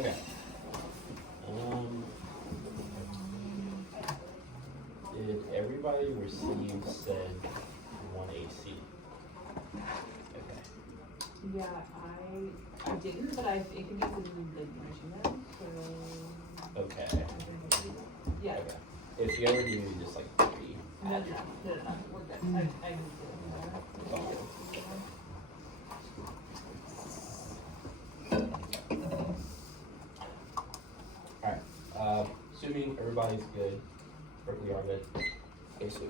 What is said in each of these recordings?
Okay. Did everybody receive said 1AC? Okay. Yeah, I didn't, but I think it needs to be mention that. So. Okay. Yeah. Okay. If you ever do, just like 3. No, we're good. I need to. Okay. Alright. Assuming everybody's good. Berkeley are good. Okay, so.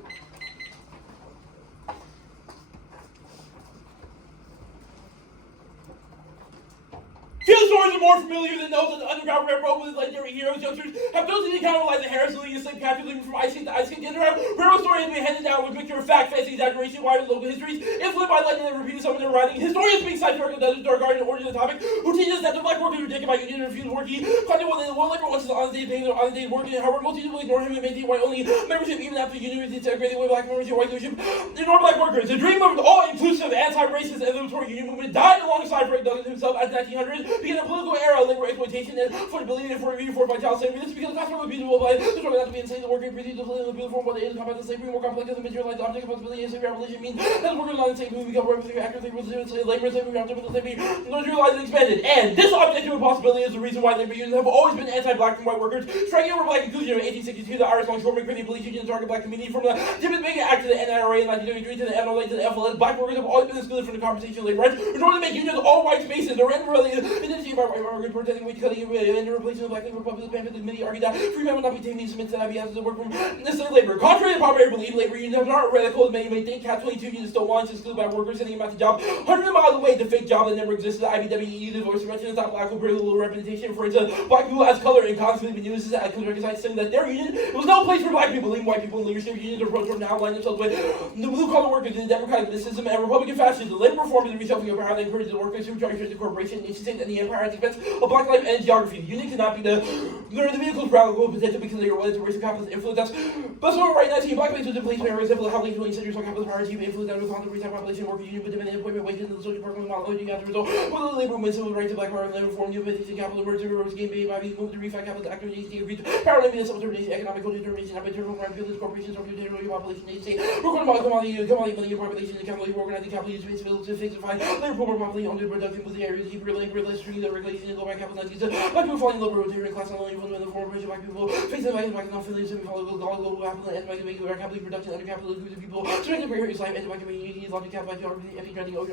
Few stories are more familiar than those of the Underground Railroad with its legendary heroes. Youngsters have those who encounter like the Harris Lee and slave captures living from ice skate to ice skate. The Underground Railroad story has been handed down with mixture of fact, fantasy, exaggeration, wider local histories, influenced by legend and repeated some of their writing. Historians being cited for the dark garden origin of the topic, who teaches us that the black workers were taken by union and refused working. Claiming one labor once is on the day paying their on the day working. However, most people ignore him and maintain white only membership even after the union was disintegrated with black membership, white leadership. Ignore black workers. The dream of an all-inclusive, anti-racist, and liberatory union movement died alongside Frank Douglas himself as 1900s, began a political era of labor exploitation and affordability and for reinforced by child slavery. This is because the class was abusable by the struggle not to be insane. The worker proceeds to play the form by the age of combat slavery, more complex than the materialized object of possibility and slavery abolition means that the workers not insane who become representative active labor, slavery, after the slavery, industrialized and expanded. And this objective possibility is the reason why labor unions have always been anti-black and white workers, striking over black inclusion in 1862, the Irish Longshoremen, Caribbean Police Union, target black community from the Tippett Bank Act to the NRA in 1933 to the FLA to the FLS. Black workers have always been excluded from the conversation of labor rights in order to make unions all white spaces. They're really identity by white workers protecting wage cutting and the replacement of black labor. Public benefit. The committee argued that free men would not be taken into submit to IBS to work from necessary labor. Contrary to popular belief, labor unions are not radical as many may think. Cat 22 unions still want to exclude black workers sending them out to job 100 miles away to fake job that never existed. The IBWE, the voice mentioned top black with very little representation for instance, black people as color and constantly been used as a saying that their union was no place for black people. Leaving white people in leadership unions approach from now align themselves with the blue collar workers in the democratic system and Republican fascism. The labor reform is the reshuffling of power that encourages the workers who try to the corporation nation state and the empire at the expense of black life and geography. The union cannot be the vehicle's radical potential because they are willing to raise the capitalist influence. That's but so right now, black place was in place by example of how late 20th century saw capitalist power achieve influence out of the retail population, worker union, but demanding employment wages in the social program model. You got the result. One of the labor movement civil rights to black power and labor reform, new petition, capital emergency, reverse game, made by these movement to refi capital activities, agreed to power limited self-determination, economic determination, and internal crime, business corporations, or territorial population, nation state, recording about commodity money, population, and capital organizing capital use space, to fixify labor poor properly under productive with the areas, deeper labor, less stream, the regulation, and global capital, black people falling lower with their class, not only from the form of black people, facing black and not feeling semi follow global capital, and making capital production under capital, inclusive people, strengthening precarity life, and black communities, logic capital, geography, trending over,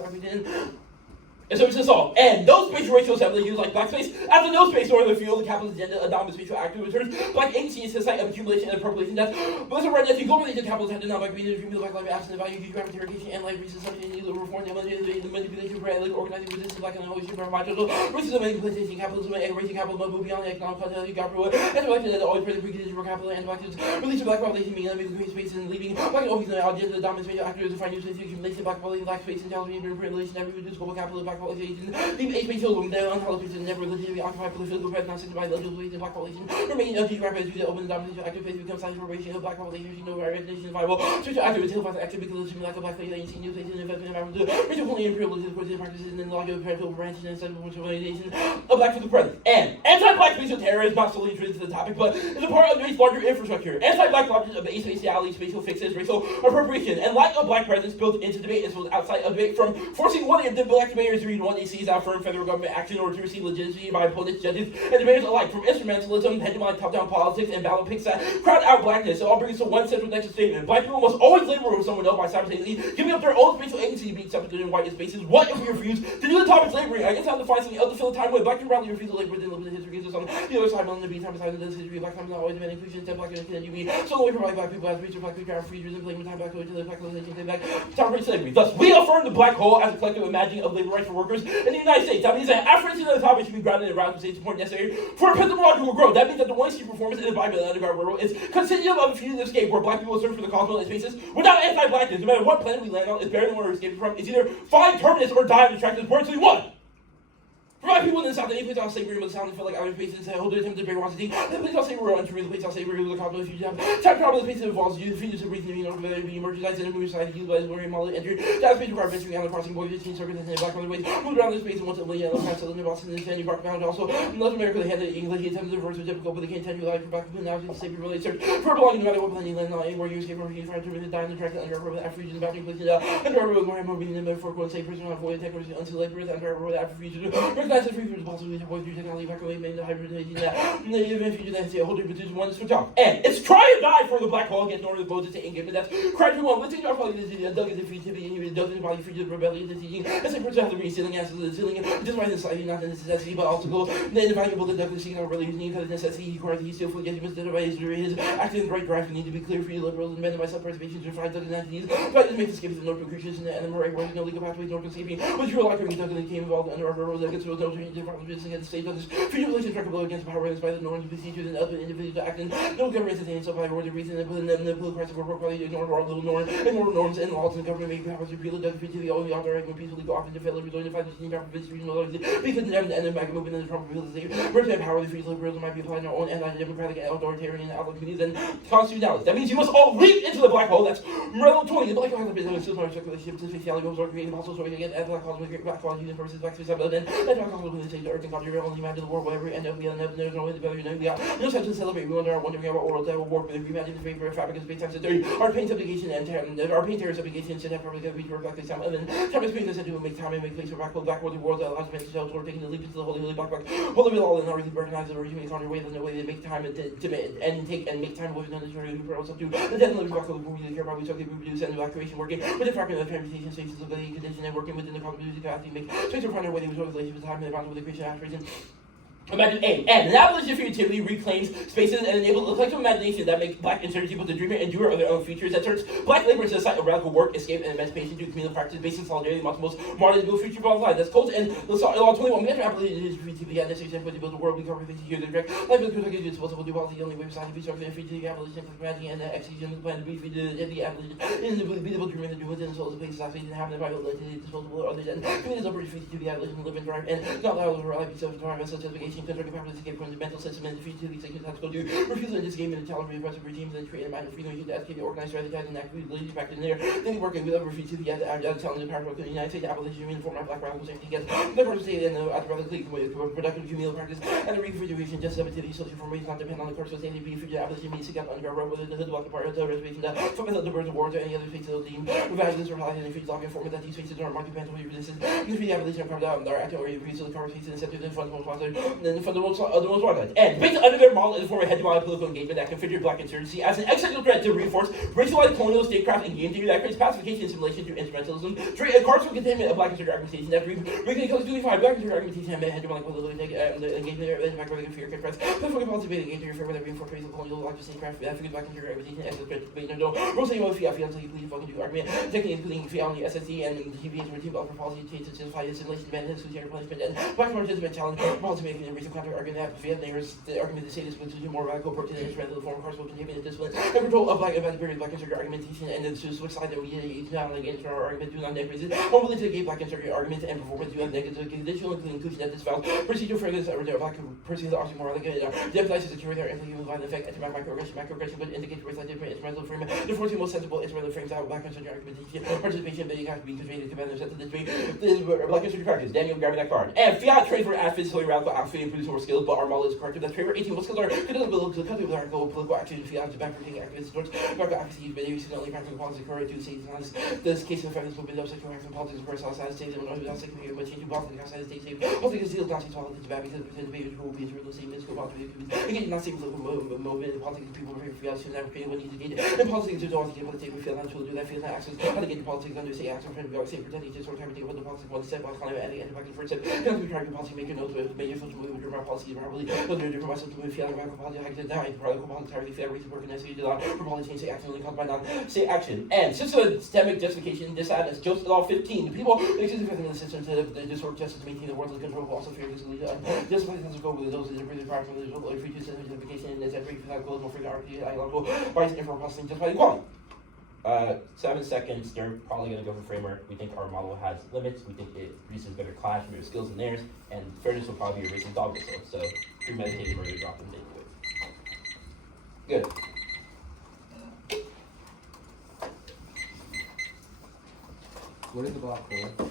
and so it's just all. And those spatial ratios have been used like black space after no space or the field, the capitalist agenda, a dominant spatial active returns, black agency is the site of accumulation and appropriation death. But so right now, if you globalize the capitalist agenda, not black community, if you black life, absent of value, geographic irrigation, and life reasons, something in reform, the manipulation, organizing resistance, black and holistic, racism, manipulation, capitalism, and raising capital, move beyond the economic content, capital, and the black that always present preconditions for capital, and black release of black population, being limited green space, and leaving black always the agenda, the dominant spatial actors, to find new space, accumulation, black population, black space, and challenge, relation, every reduce global capital, black population. Leave age-based children down on politics and never legitimately occupied political presence, not by legislative in black population. Remaining geographic as the open domination active phase becomes signs of formation of black population, no recognition viable. Social activities help us active because of lack of black latency, new places, and investment environment, racial only imperialism, political practices, and then the law of parental branches and central civilization of black for the present. And anti-black spatial terror is not solely related to the topic, but is a part of the larger infrastructure. Anti-black logic of spatiality, spatial fixes, racial appropriation, and lack of black presence built into debate as well as outside of debate from forcing one of the black debaters to read one they sees out firm federal government action in order to receive legitimacy by opponents, judges, and debaters alike, from instrumentalism, hegemonic top-down politics, and ballot picks that crowd out blackness. It all brings to one central nexus statement. Black people must always labor with someone else by simultaneously giving up their own spatial agency to be accepted in white spaces. What if we refuse to do the topic slavery? I guess I have to find something else to fill the time with. Black people proudly refuse to labor within limited history gives us on the other side, on the beat time beside the history. Black time not always been inclusion, instead black and you mean so only provide black people as research, black people, free reason, blame time back to the black colonization, back time slavery. Thus, we affirm the black hole as a collective imagining of labor rights for workers in the United States. That means that African the topic should be grounded in radical state support necessary for epistemological growth. That means that the one seat performance in the Bible and the Underground Railroad is constitutive of a fugitive escape where black people search for the cosmos and spaces without anti-blackness. No matter what planet we land on, it's better than where we're escaping from. It's either find terminus or die of attractive words. So you want. Provide people in the South, any place I'll say we're able to sound and feel like outer space and hold the attempt to break quantity. The place I'll say we're untrue, the place I'll say we're able to accomplish you have. Time travel, the space that involves you, the features of reason to be known, whether it be emergencies and moving side, used by the Lorry model, enter. That space required venturing out of crossing boy 15 circles and black other ways. Moved around the space and once it lay yellow past the Boston and Sandy Park found also. North America, they had the English attempts to verse was difficult, but they can't tell you life for back to now to save your really search for belonging no matter what planet you land on, anywhere you escape from, you find to die in the track under a road, African region, back in place it out. Under a road, more and more meaning than before, one safe person on avoid tech until late birth, under a road, African region. Recognize the free for the possibility to avoid your technology back away, made the hybridization that. In the event future, then say a whole different one to switch off. And it's try or die for the black hole against Northern boats to engage, but that's correct. One, let's take our probably the Doug is the fugitivity, and you doesn't body future rebellion, the teaching. As a person have the resealing as the ceiling, just by the slightly not the necessity, but also goes then invaluable the Doug is seeing our really because of necessity, he requires he still forgets instead of his acting in the right direction need to be clear for you liberals and men of my self-preservation to find Doug entities. But to make escape to the North Creatures and the Moray where no legal pathways nor escaping. Which you like when Doug came involved under our rules that gets no change in the business at the state of this future relations recommended against power and by the norms of procedures and other individuals to act in no government entertaining so by the reason that put in them the political crisis work quality ignore our little norm and more norms and laws and government make powers repeal the Doug to the only author when peacefully go off into failure rejoin the fight the team power for this regional because the end of back movement in the Trump realization represent power the free liberals might be applied in our own anti-democratic and authoritarian outlook communities and constitutionality. That means you must all leap into the black hole. That's Morello 20. The black hole has been a system of circulation since fatality goes or creating also so again as black holes with great black holes universes back to the then that black holes will say the earth and country only imagine the world whatever and there's no way to better you got no sense to celebrate we wonder wondering about what world that will work with imagine the favor of fabric of space time theory our pain subjugation and our pain terrorist subjugation should have probably we work like this time and then time is being this to make time and make place for black world world that allows men to tell toward taking the leap into the holy black hold of it all and not really recognize it or human economy way there's no way to make time and take and make time was none of the also do the dead living black hole we really care about we talk about reproduce and new creation working with the fragment of permutation spaces of the condition and working within the continuity capacity make space to find a way they was always related with time and about with the creation aspiration. Imagine and an abolition of futility reclaims spaces and enables a collective imagination that makes black insurgents able to dream and endure of their own futures that turns black labor into a site of radical work, escape, and emancipation through communal practice based on solidarity amongst the most modern and future of all life. That's called and law 21. We have to abolition of futility and necessary to build a world we cover things here the direct life is good is possible to do the only way beside to be structured and futility abolition of imagining and the execution of the plan to be free to the abolition and the able to dream and do within the souls of places actually didn't have the private life disposable or others and communities over defeated to the abolition live and thrive and not allow for life itself to thrive and such as vacation constructive capitalism from the mental system and defeat to the second tactical do refusal in this game and the tolerant repressive regimes and create a mind of freedom to advocate the organized strategize and act religious back in there then working with other refuse to the telling the power of the United States abolition uniform black radical safety gets the first state and the radical league with productive communal practice and the reconfiguration just activity social formation not depend on the course of safety be free abolition means to get under road whether the hood block the part of the reservation that from the birds of war or any other spaces of the team revisions or highlighting and features lock informant that these spaces are market depends on your resistance and the free abolition are carved out and are active or refuse to the conversation and center the fundamental sponsor and then the fundamental wanted and based under their model is a form of hegemonic political engagement that configured black insurgency as an existential threat to reinforce racialized colonial statecraft and game theory that creates pacification and assimilation through instrumentalism, a cartoon containment of black insurgent argumentation that regularly comes to define black insurgent argumentation and hegemonic political engagement and back where they can fear confronts, political policy debate engagement interfere with the reinforced racial colonial black statecraft that figures black insurgent argumentation as a threat to debate no rules saying fiat until you please fucking do argument, technically including fiat on the SSD and TV's routine for policy change to justify assimilation, demand, exclusionary punishment, and black participant challenge policy making and racial counter argument that fiat neighbors the argument to say this would do more radical approach to the instrumental form of carceral containment and discipline and control of black period black insurgent argumentation and then to switch side that we not like against our argument do not negate only to gay black insurgent argument and performance do not negative conditional inclusion that disavows procedure for this black persons are more like deputizes secure their influence by the effect and microaggression but indicates race like different instrumental frame the 14 most sensible instrumental frames out black insurgent argumentation participation that you have to be conveyed to the set to this black insurgent practice Daniel grabbing that card and fiat trades for as physically radical outfitting produce more skills but our model is corrective that trade for 18 most skills are could ability to country with our goal political action fiat to backwardating activists towards radical activity but they recently practical policy correct to say this case of feminists will be no sexual acts and politics of course outside the state and when not second but change to politics outside the state safe politics is still Nazi politics bad because the debate who will be real same mystical politics again not same political movement in politics people are very free out to never create what needs to get and politics is always able to take we feel not to do that feel not access how to get the politics under say acts or friend of say pretending just sort of everything about the politics one step on climate and the back and first step can be trying to policy maker notes with major social movement driven by policy probably other different myself to feel like radical policy hacks it down radical policy entirely fair reason working necessary to allow for policy change say action only caused by non say action and systemic justification this ad is just law 15 the people exclusive in the system to the disorder justice to maintain the world's control will also fear physically justify the go with those that are really prior from the result of free to justification and is every for that global free RP ideological bias and for processing just by equality. 7 seconds, they're probably going to go for framework. We think our model has limits. We think it produces better clash, better skills than theirs. And furthest will probably be a racing dog whistle. So premeditated murder drop them Good. What is the black hole?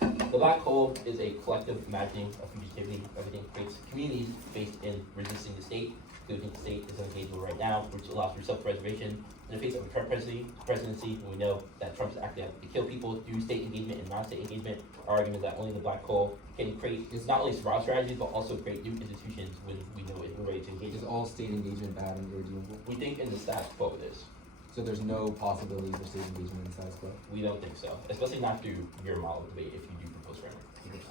The black hole is a collective imagining of fugitivity. Everything creates communities based in resisting the state. We think the state is unengageable right now, which allows for self-preservation. In the face of a Trump presidency, when we know that Trump's acting out to kill people through state engagement and non-state engagement, our argument is that only the black hole can create not only survival strategies, but also create new institutions when we know it, we're ready to engage. Is all state engagement bad and irredeemable? We think in the status quo it is. So there's no possibility for state engagement in status quo? We don't think so, especially not through your model debate if you do propose framework.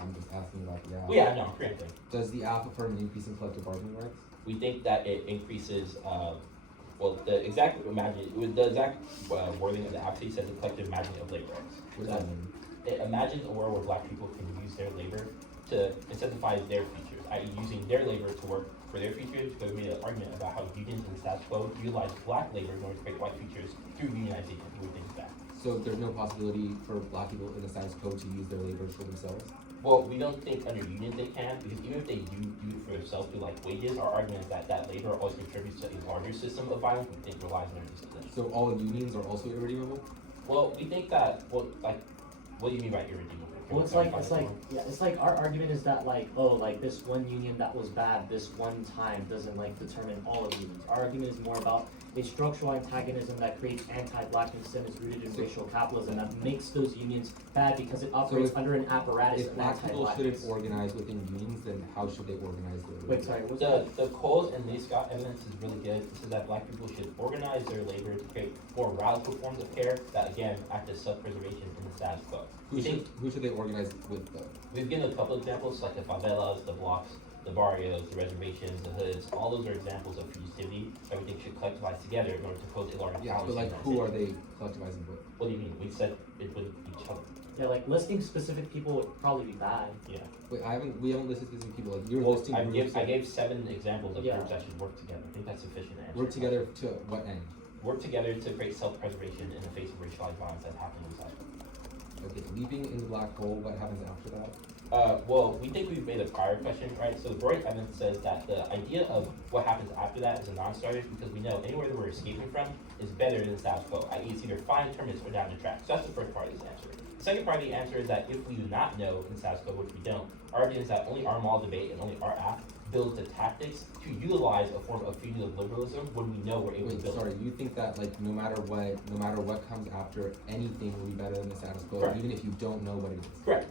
I'm just asking about the app. Well, yeah, no, I'm preempting. Does the app affirm an increase in collective bargaining rights? We think that it increases, well, the exact wording of the app says the collective imagining of labor rights. What does that mean? It imagines a world where black people can use their labor to incentivize their futures, i.e. using their labor to work for their futures, because we made an argument about how unions in the status quo utilize black labor in order to create white futures through unionization. We think that. So there's no possibility for black people in the status quo to use their labor for themselves? Well, we don't think under unions they can, because even if they do it for themselves through like wages, our argument is that that labor always contributes to a larger system of violence we think relies on their system. So all unions are also irredeemable? Well, we think that, well, like, what do you mean by irredeemable? Well, it's like our argument is that like, oh, like this one union that was bad this one time doesn't like determine all of unions. Our argument is more about a structural antagonism that creates anti-black incentives rooted in racial capitalism that makes those unions bad because it operates under an apparatus If of black people shouldn't anti-blackness. organize within unions, then how should they organize their labor? Wait, sorry, what's that? The Coles and Lee Scott evidence is really good. It says that black people should organize their labor to create more radical forms of care that, again, act as self-preservation in the status quo. Who should they organize with though? We've given a couple examples, like the favelas, the blocks, the barrios, the reservations, the hoods. All those are examples of fugitivity. Everything should collectivize together in order to pose a larger Yeah, policy but like in that who city. are they collectivizing with? What do you mean? We said it with each other. Yeah, like listing specific people would probably be bad. Yeah. Wait, we haven't listed specific people. Like you're Well, listing I groups. gave 7 examples of Yeah. groups that should work together. I think that's sufficient to answer. Work together to what end? Work together to create self-preservation in the face of racialized violence that's happening inside. Okay, leaping in the black hole, what happens after that? Well, we think we've made a prior question, right? So the Freud evidence says that the idea of what happens after that is a non-starter because we know anywhere that we're escaping from is better than the status quo, i.e. it's either fine terminus or down the track. So that's the first part of this answer. The second part of the answer is that if we do not know in status quo, which we don't, our argument is that only our model debate and only our app builds the tactics to utilize a form of fugitive liberalism when we know we're able to Wait, build. sorry, you think that like no matter what comes after, anything will be better than the status quo, Correct. even if you don't know what it is? Correct.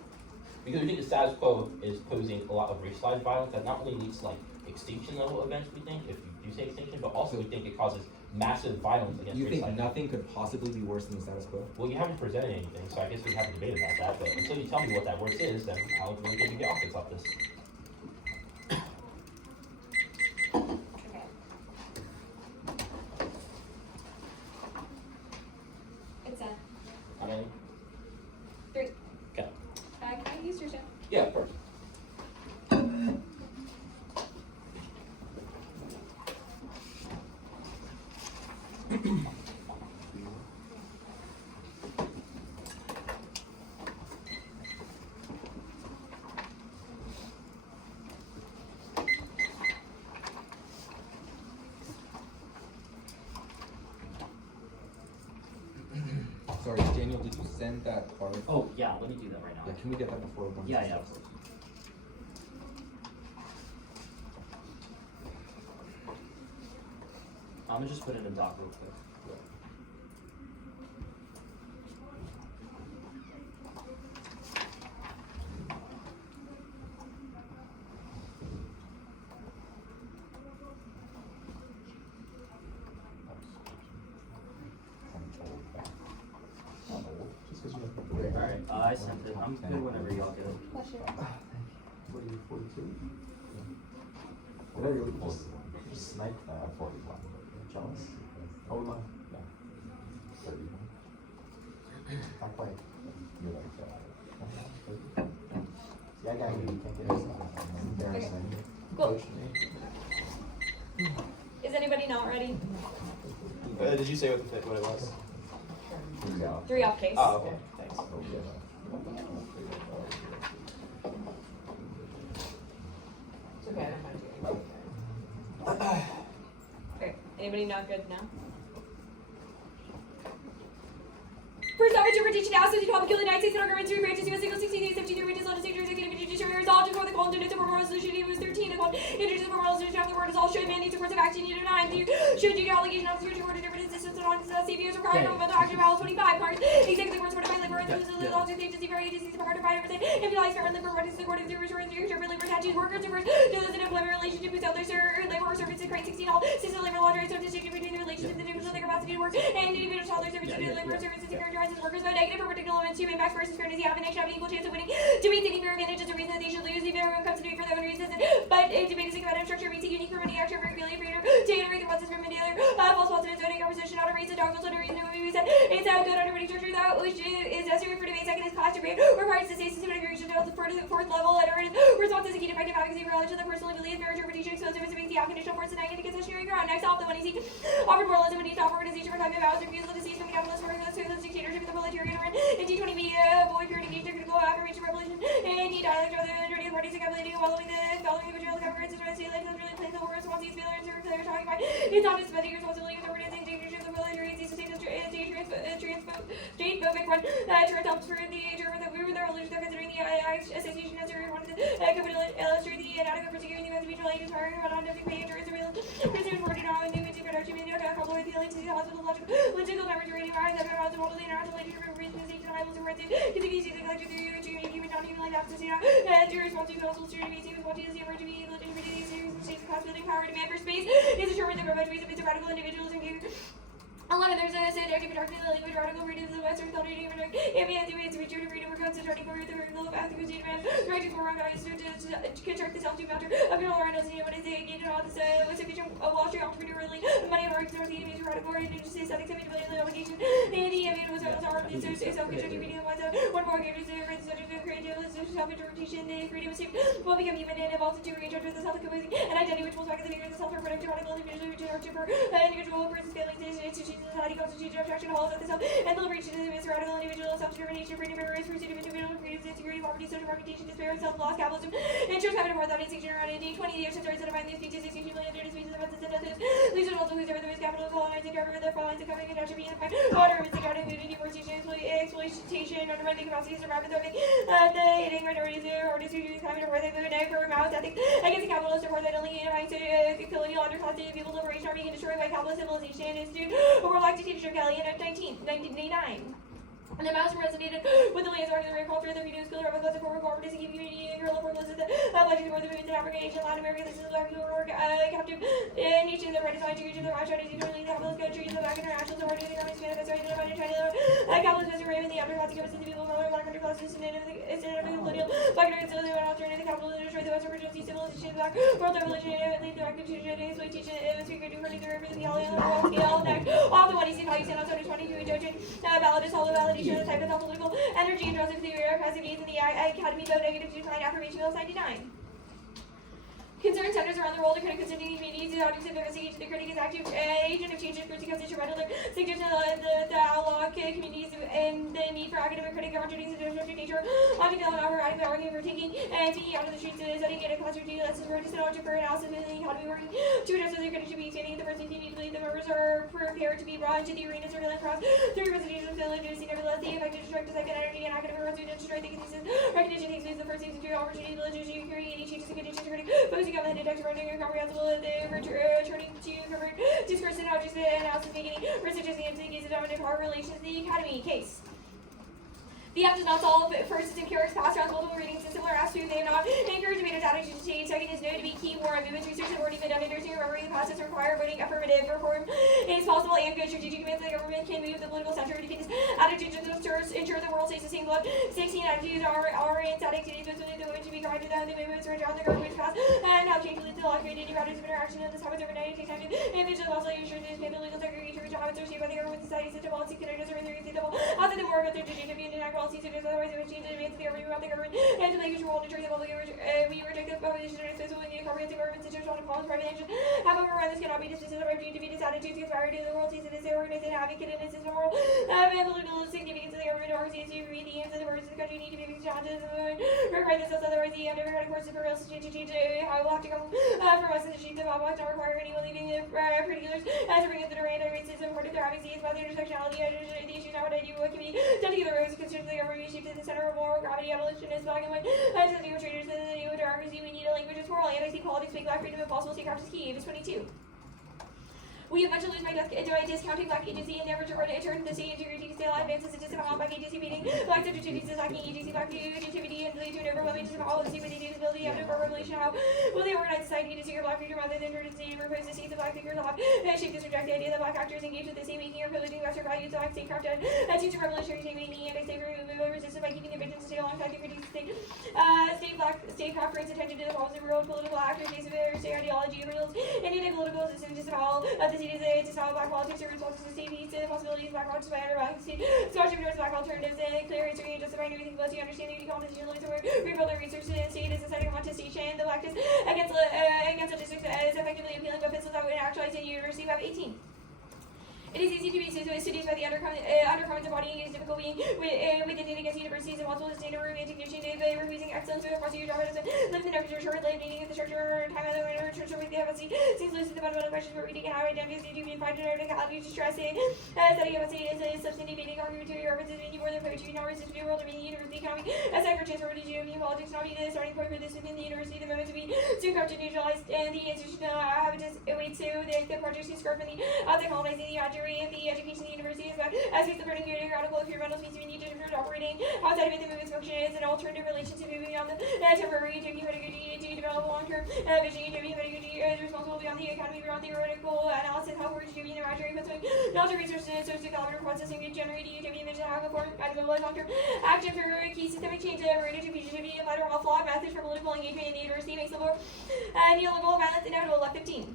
Because we think the status quo is posing a lot of racialized violence that not only leads to like extinction level events, we think, if you do say extinction, but also we think it causes massive violence against You think racialized. nothing could possibly be worse than the status quo? Well, you haven't presented anything, so I guess we have a debate about that, but until you tell me what that worse is, then I'll really give you the optics off this. Okay. It's a How many? 3. Okay. Can I use your show? Yeah, of course. Sorry, Daniel, did you send that card? Oh, yeah, let me do that right now. Yeah, can we get that before one? Yeah, yeah, of course. I'm gonna just put in a doc real quick. Alright, I sent it. I'm good whenever y'all get it. Bless you. 42. Whatever you just snipe that 41. Jealous? Oh no. No. 31. Not quite. You're like that. Yeah, I got you. You can't get it. It's embarrassing. Cool. Is anybody not ready? Did you say what it was? Yeah. 3 off case. Oh, okay. Thanks. Oh, yeah. It's okay, I don't mind doing it. Okay, anybody not good now? First off, interpretation now, so you probably kill the United States and our government 3 branches, US single 16 17 ranges, legislature, executive, and judiciary resolved to for the call to for moral solution. It was 13. The call introduced for moral solution of the word is all should mandates of course of action. Unit 9. Should due to allegation of security order different assistance and on CBUs required of other action of 25 parts. Executive courts for labor and those the laws of the agency for agencies for hard to find everything. Implies fair and labor rights the court of the restoring the labor attaching workers to those in employment relationship with other labor or services grade 16 all system labor law rights of distinction between the relationship and the difference of their capacity to work and individual child service to labor services and characterizes workers by negative or particular elements human facts versus fairness. The avenue have an equal chance of winning. Debate any fair advantage is a reason that they should lose. If everyone comes to debate for their own reasons, but debate is a competitive structure means a unique permitting action for really creator to generate the process from any other false positives voting conversation not a reason dogmas on a reason to be said. It's a good underwriting structure that which is necessary for debate. Second is class debate requires the state system integration to the fourth level and responses to key effective advocacy for knowledge of the personal ability and fair interpretation exposed to the unconditional force and negative concessionary ground. Next off the one easy offered moralism when he stopped organization for time of vows refusal to cease from the capitalist for the dictatorship of the proletarian or in T20B avoid pure engagement critical affirmation revolution and he dialect rather than the parties accommodating following the betrayal of the government and really playing the war response these failures to players talking about it's not just spending responsibility with organizing dictatorship of the proletarian to sustain the state phobic one turns up for the term that we were the revolution considering the association as a wanted to illustrate the inadequate persecuting the mutual aid target on to pay insurance and real prisoners for now and new production media coupled with the elite hospital logical laboratory rise that are also model the international representation of violence and rights to the easy to collector to human not even like that to see to respond to also to be seen with what is the emerging legitimacy series and states class building power demand for space is determined the remote ways of its radical individuals and 11. There's a set active darkness, the liquid radical reading of the Western thought reading of if he has to wait to return to read over concentrating over the rule of ethical state man, directing for wrong values to construct the self-to matter of your awareness and what is it again all this with sufficient Wall Street entrepreneurially money and markets are the image radical and to say aesthetics and the obligation and the image was our self-constructing reading was one more game is the subject of creative self-interpretation the freedom of sleep will become even and evolve to re-judge with the self-composing and identity which will back the figure of the self-reproductive radical individual for individual person's feelings institutions society constitutes abstraction halls of the self and the liberation of the radical individual self-determination freedom of race pursuit of individual freedom security poverty social reputation despair self-loss capitalism insurance having a more than 16 around 20 years since rights to define these speeches 16 million species of the deaths these are also whose are the most capital colonizing government their following the coming and atrophy and water is the garden food and deforestation exploitation undermine the capacity to survive and the hitting minorities or distributing climate or the food and for mouth ethics against the capitalist or that only unifying colonial underclass people's liberation are being destroyed by capitalist civilization institute or like dictatorship Kelly in 1989. And the mouse resonated with the lands of the recall for the videos, school, rebel, former cooperative, community, and girl, for the pledging for the women in Africa, Asia, Latin America, this is the work, captive, nation, the right design to the right strategy to lead the capitalist country, the back international, the working economic span of the right to China, capitalist, Mr. Raven, the underclass, the people, color, black underclass, instead of the colonial, black and the alternative capital, destroy the Western original civilization, black world revolution, and lead the right to exploitation, and speaker to the river, the alien, the world, next, all the money, see how you send out 2022 judging, ballot is all the validation. The type of political energy and drugs of the passive needs in the academy vote negative to decline affirmation bill 99. Concerned centers around the world are considering communities the audience of investigation. The critic is active agent of change in constitution rental suggestion the outlaw communities and the need for academic critic contradicting the destructive nature of the argument for taking and speaking out of the streets and studying in a classroom to lessons for technology for analysis and the economy working to address the critic should be standing the person need to believe the members are prepared to be brought into the arena surveillance cross through representation of the legitimacy. Nevertheless, the effect to destruct the second energy and academic results to destroy the consensus recognition takes place the first season to opportunity to legitimacy create any changes in conditions critic government detective running incomprehensible returning to covered discourse and objects and analysis making research in the case of dominant power relations the academy case. The app does not solve first system cures past around multiple readings and similar apps to they have not encouraged debaters attitude to change. Second is known to be key war and movements research have already been done in nursing remembering the process require voting affirmative reform. It is possible and good strategic means the government can move the political center to defeat this attitude to ensure the world stays the same blood. 16 attitudes are in static cities, but the women should be guided down the movements around the government's past and how change leads to law created new patterns of interaction and this happens overnight. It takes time to image of also ensure this the legal segregation which habits are shaped by the government society system policy connected to the double. After the more about their digital and enact policies such as otherwise change in advance of the government and to make control to turn the public we reject the proposition of social and comprehensive government situation on policy private action. However, around this cannot be dismissed as a refuge to be decided to inspire to the world, sees it as they organize and advocate in its system moral, political significance of the government, democracy, to read the aims and the purposes of the country need to be fixed challenges, require this as otherwise the democratic course of real to change how will have to come from us in the sheets of objects, not require any leaving the particulars to bring up the random system part of their advocacy about the intersectionality of the issues nowadays. What can be done together as concerns the government shaped in the center of moral gravity, abolition is black and white, to the new traders and the new democracy. We need a language that's moral, anti-state politics, make black freedom impossible, statecraft is key. Verse 22. We eventually lose by discounting black agency and never to turn the state integrity to stay alive, advances to disavow black agency meeting, black substitutes is lacking agency, black fugitivity, and lead to an overwhelming disavow of the state with disability after a revelation. How will they organize society to secure black freedom rather than turn the state and propose the states of black thinkers off and shape this reject the idea that black actors engage with the state making or privileging lesser values of black statecraft and teach a revolutionary state making anti-state movement resisted by keeping the victims to stay alongside the critiques of state. Statecraft brings attention to the problems of real political actors, base of their state ideology, reveals any political system disavow of the state is disavow black politics or responses to state needs and possibilities of black politics by undervaluing state scholarship towards black alternatives and clear history and justifying everything plus you understand the decolonization where rebuild their research to the state as a setting of contestation. The blackness against logistics is effectively appealing but pencils out and actualized in University of 18. It is easy to be seduced by the undercurrents of bodying. It is difficult being within against universities and multiple sustained romantic condition by refusing excellence with prosecutor job as live in the darkness short life needing the structure time of the winter church with the FSC seems loose to the fundamental questions for reading and how identities need to be defined in order to calculate distress setting FSC is a substantive meaning argument to your references in more than poetry nor resist new world or meaning university economy as I for chance for religion and politics not be the starting point for this within the university the moment to be soon come to neutralize and the institutional habitus awaits to the projects you score from the outside colonizing the and the education of the university is about as the burning article of environmental species we need to different operating outside of it the movement's function is an alternative relation to moving on the temporary taking pedagogy to develop a long-term vision taking pedagogy is responsible beyond the economy beyond theoretical analysis how we're distributing the imaginary but knowledge research and socio-collaborative processing and generating utopian vision how before I mobilize long-term action for key systemic change related to fugitivity and lateral flawed methods for political engagement in the university makes the war neoliberal violence inevitable. Left 15.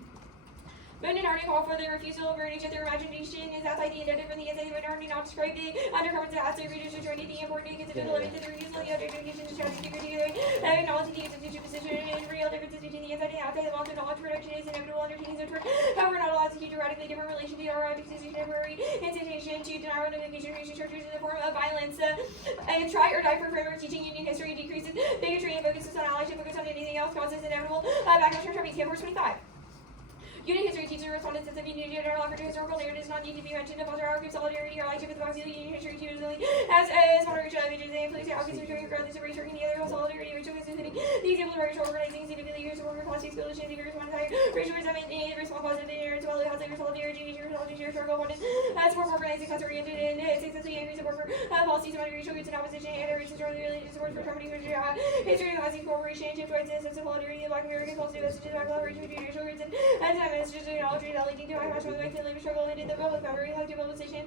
Moon and Arnie call for the refusal of each of their imagination is outside the intended from the inside when Arnie not describe the undercurrents of outside readers to join the important because of the limits of the refusal of the education to strategy to together acknowledge the institution position and real differences between the inside and outside. The long knowledge production is inevitable undertakings of however not allowed to keep a radically different relation to our existing temporary institution to deny notification reaching structures in the form of violence and try or die for forever teaching union history decreases bigotry and focuses on allyship focus on anything else causes inevitable backlash from Trump. Verse 25. Unit history teaches respondents that the union general offered to historical narratives not need to be mentioned about our group solidarity or allyship with the Boxing Union history too easily as modern racial images and influence how kids are regardless of race working together solidarity racial including the example of racial organizing significantly years of worker policy coalition figures one entire racial resentment and response positive as well as housing solidarity historical abundance support organizing cuts oriented and successfully increase of worker policies among racial groups in opposition and racial related support for terminating history of housing corporation shift towards a sense of solidarity in Black American culture messages about collaboration between racial groups and it's just acknowledging that leading to high national life and labor struggle and in the public memory, collective mobilization,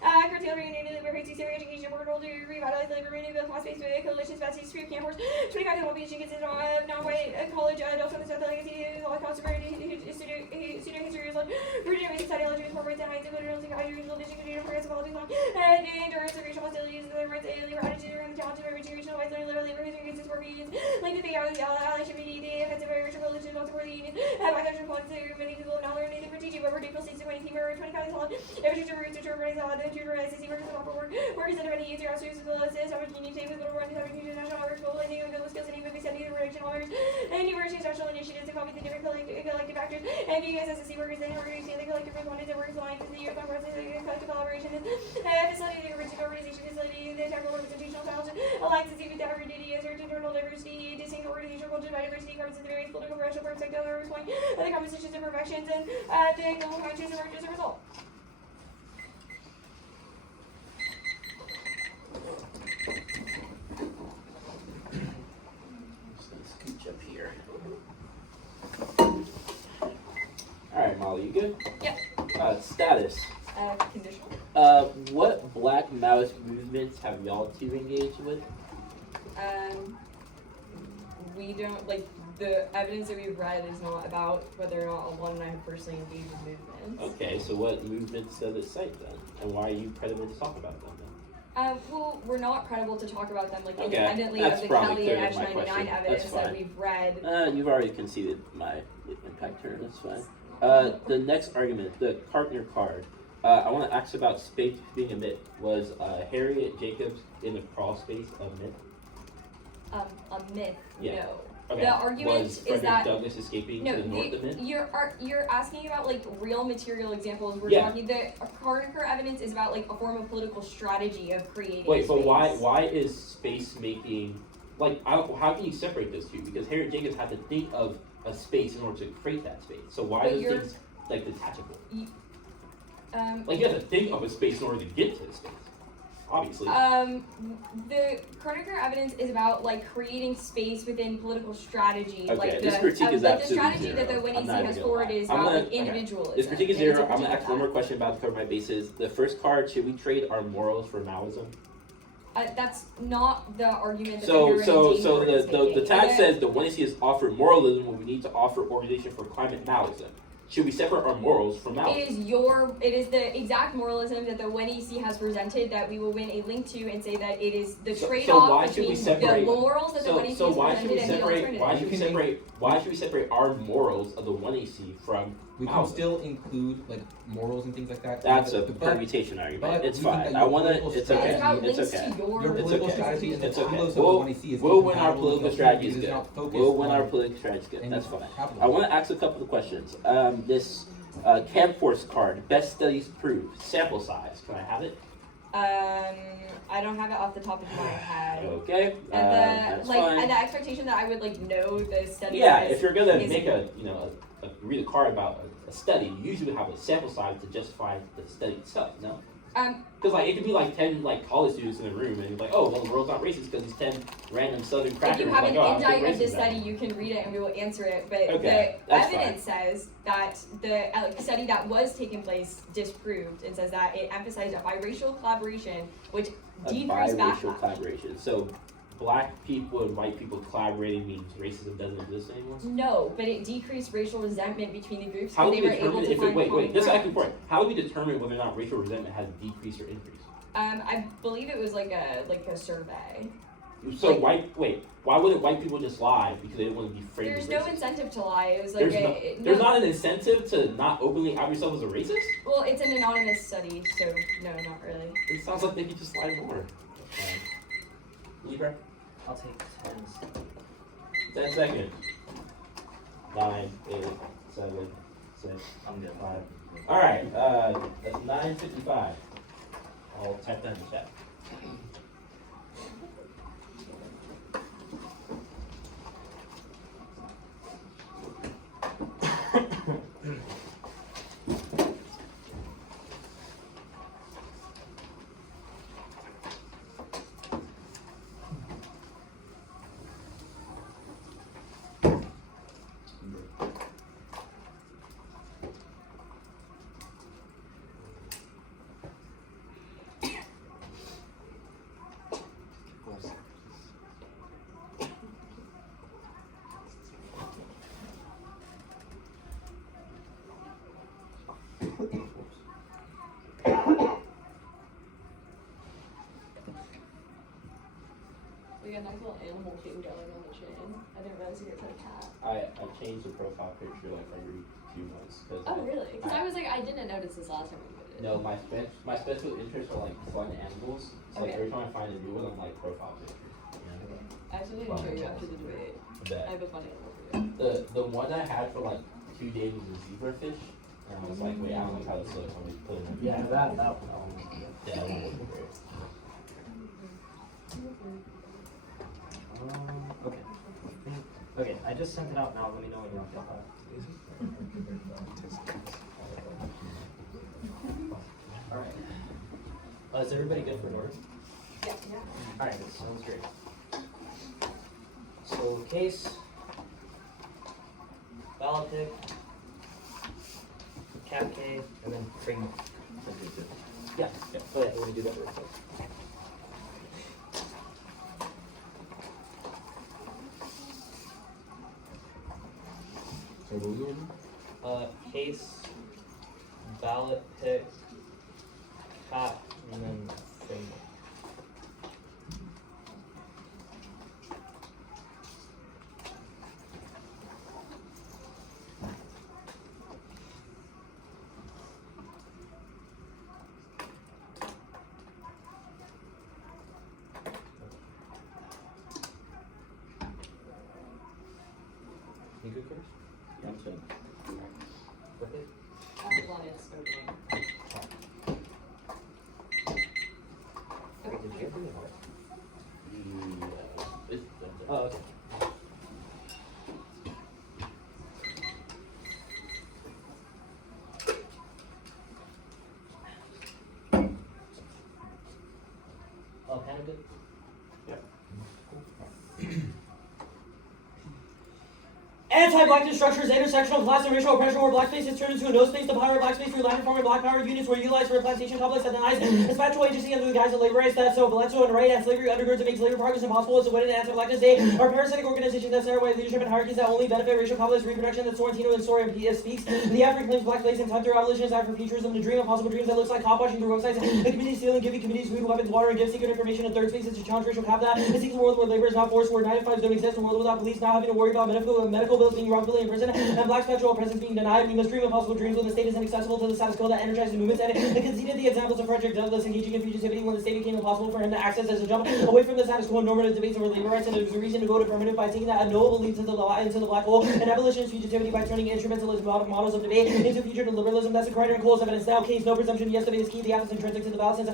curtail reunion and labor rates, education, worker to revitalize labor movement, build class-based coalitions, spaces, free campers, 25 well-being kids in non-white college, adults on the South legacy, Holocaust, student history is rooted in racist ideology, incorporates and heights of literal ideological vision, continued progressive politics on, and endurance of racial hostilities, the rights, labor attitude, and the challenges of regional rights, labor history against support unions, link the big allyship, the offensive racial religion, not support the union, backlash from politics, many people now learn native for teaching, but ridiculous states of 25 is solid, every teacher roots, which are running solid, the tutor, SEC workers, and offer workers, and many user outsources, as well as average union savings, little running, having international workers, mobilizing, and good skills, and even sending the reduction orders, and university social initiatives to copy the different collective factors, and being SSC workers, and organizing the collective respondents and workers aligned with the European process, and collective collaboration, and facilitating the original organization, facilitating the technical representational styles, alliances, even the average as their internal diversity, distinct organizational culture, biodiversity, covers the various political, racial, perspective, and point, the compositions and perfections, and the global countries emerge as a result. Scooch up here. Alright, Molly, you good? Yep. Status. Conditional. What Black Maoist movements have y'all two engaged with? We don't, like, the evidence that we've read is not about whether or not alone and I have personally engaged with movements. Okay, so what movements does it cite then? And why are you credible to talk about them then? Well, we're not credible to talk about them, like, Okay, independently that's of the probably Kelly and clear to my Edge 99 question. evidence That's that fine. we've read. You've already conceded my impact here, that's fine. The next argument, the Carpenter card. I want to ask about space being a myth. Was Harriet Jacobs in the crawl space a myth? A myth? Yeah. No. Okay. The argument was is Frederick that Douglass escaping no, to the north a myth? you're asking about like real material examples. We're Yeah. talking the Carter evidence is about like a form of political strategy of creating. Wait, but space. why is space making like how can you separate those two? Because Harriet Jacobs had to think of a space in order to create that space. So why But are you're- things like detachable? Um, You have to think of a space in order to get to the space. Obviously. the Carter evidence is about like creating space within political strategy. Okay, like this the, critique is like the absolutely strategy zero. that the I'm Winnie not even has gonna forward lie. is I'm about gonna- like okay. individualism. This critique is and it's zero. a I'm gonna critique ask of one more that. question about to cover my bases. The first card, should we trade our morals for Maoism? That's not the argument that So the so Hurricane so Court is the making. tag And says the one is offered moralism when we need to offer organization for climate Maoism. Should we separate our morals from Maoism? it is the exact moralism that the WNEC has presented that we will win a link to and say that it is the So trade-off why should we between separate? the morals that the WNEC So has why should presented we and the separate? alternative. Why should we separate our morals of the one AC from We can Maoism? still include like morals and things like that. That's a but permutation argument. but It's we think fine. that I your wanna. political It's It's okay. about It's links okay. to your your political okay. strategy and the It's okay. kilos We'll- of the 1AC is We'll win our incompatible with political the strategy because is it's good. not focused We'll win on our political strategy is good. any That's fine. capitalism. I want to ask a couple of questions. This Camp Force card, best studies prove, sample size. Can I have it? I don't have it off the top of my head. Okay. And That's the like fine. and the expectation that I would like know the study. Yeah, size if you're gonna is- make a read a card about a study, you usually have a sample size to justify the study itself. No. Because like it could be like 10 like college students in a room, and you're like, oh, well, the world's not racist because it's 10 random Southern crackers. If you have like, an oh, I don't think indictment of the racism study, matters. you can read it and we will answer it. But Okay, the that's evidence says that the study that was taking place disproved and says that it emphasized a biracial collaboration, which A decreased biracial backlash. collaboration. So black people and white people collaborating means racism doesn't exist anymore. No, but it decreased racial resentment between the groups How because do they we were able determine to if find it, wait, common this is actually ground. important. How do we determine whether or not racial resentment has decreased or increased? I believe it was like a survey. So Like- why wouldn't white people just lie because they didn't want to be framed There's as no racist? incentive to lie. It was like There's not an incentive to not openly out yourself as a racist? Well, it's an anonymous study, so no, not really. It sounds like they could just lie more. Libra? I'll take 10. 10 seconds. 9, 8, 7, 6, I'm good. 5. Alright, that's 9:55. I'll type that in the chat. We got a nice little animal too going on the chin. I didn't realize you could put a cat. I changed the profile picture like every few months. Cause Oh, really? Because I was like, I didn't notice this last time we put it. No, my special interests are like fun animals. So like Okay. every time I find a new one, I'm like profile picture. I actually didn't show you after the debate. I That have a fun animal for you. the one I had for like 2 days was a zebrafish, and I was like, wait, I don't like how this looks. Let me put it in. Yeah, that one. Yeah, that one was great. Okay. Okay, I just sent it out now. Let me know when you're off that. Alright. Is everybody good for work? Yeah. Alright, sounds great. So case, ballot pick, cap K, and then framework. Yeah, yeah. Oh yeah, we're gonna do that real quick. So what was the order? Case, ballot pick, cap, and then framework. good first? Yeah, I'm saying. Go ahead. Well, it's opening. Okay. Oh, okay. Oh, kind of good. Anti-blackness structures, intersectional class and racial oppression, where black space is turned into a no space. The power of black space through land reform and black power units were utilized for a plantation complex that denies its factual agency under the guise of labor rights. That so Valenzo and right and slavery undergirds and makes labor progress impossible. It's a win in anti-blackness day. Our parasitic organizations that center white leadership and hierarchies that only benefit racial complex reproduction that Sorrentino and Soria speaks. The African claims black place and time through abolitionist Afrofuturism, the dream of possible dreams that looks like cop watching through websites. The community stealing, giving communities food, weapons, water, and give secret information in third spaces to challenge racial capital. It seeks a world where labor is not forced, where 9 to 5s don't exist, a world without police not having to worry about medical bills being wrongfully imprisoned, and black spiritual presence being denied. We must dream impossible dreams when the state is inaccessible to the status quo that energizes movements, and it conceded the examples of Frederick Douglass engaging in fugitivity when the state became impossible for him to access as a jump away from the status quo normative debates over labor rights, and there was a reason to go to permanent by taking that unknowable leap into the black hole, and abolitionist fugitivity by turning instrumentalist models of debate into fugitive liberalism. That's the Crichton and Cole's evidence. Now, case no presumption. Yes, debate is key. The act is intrinsic to the balance.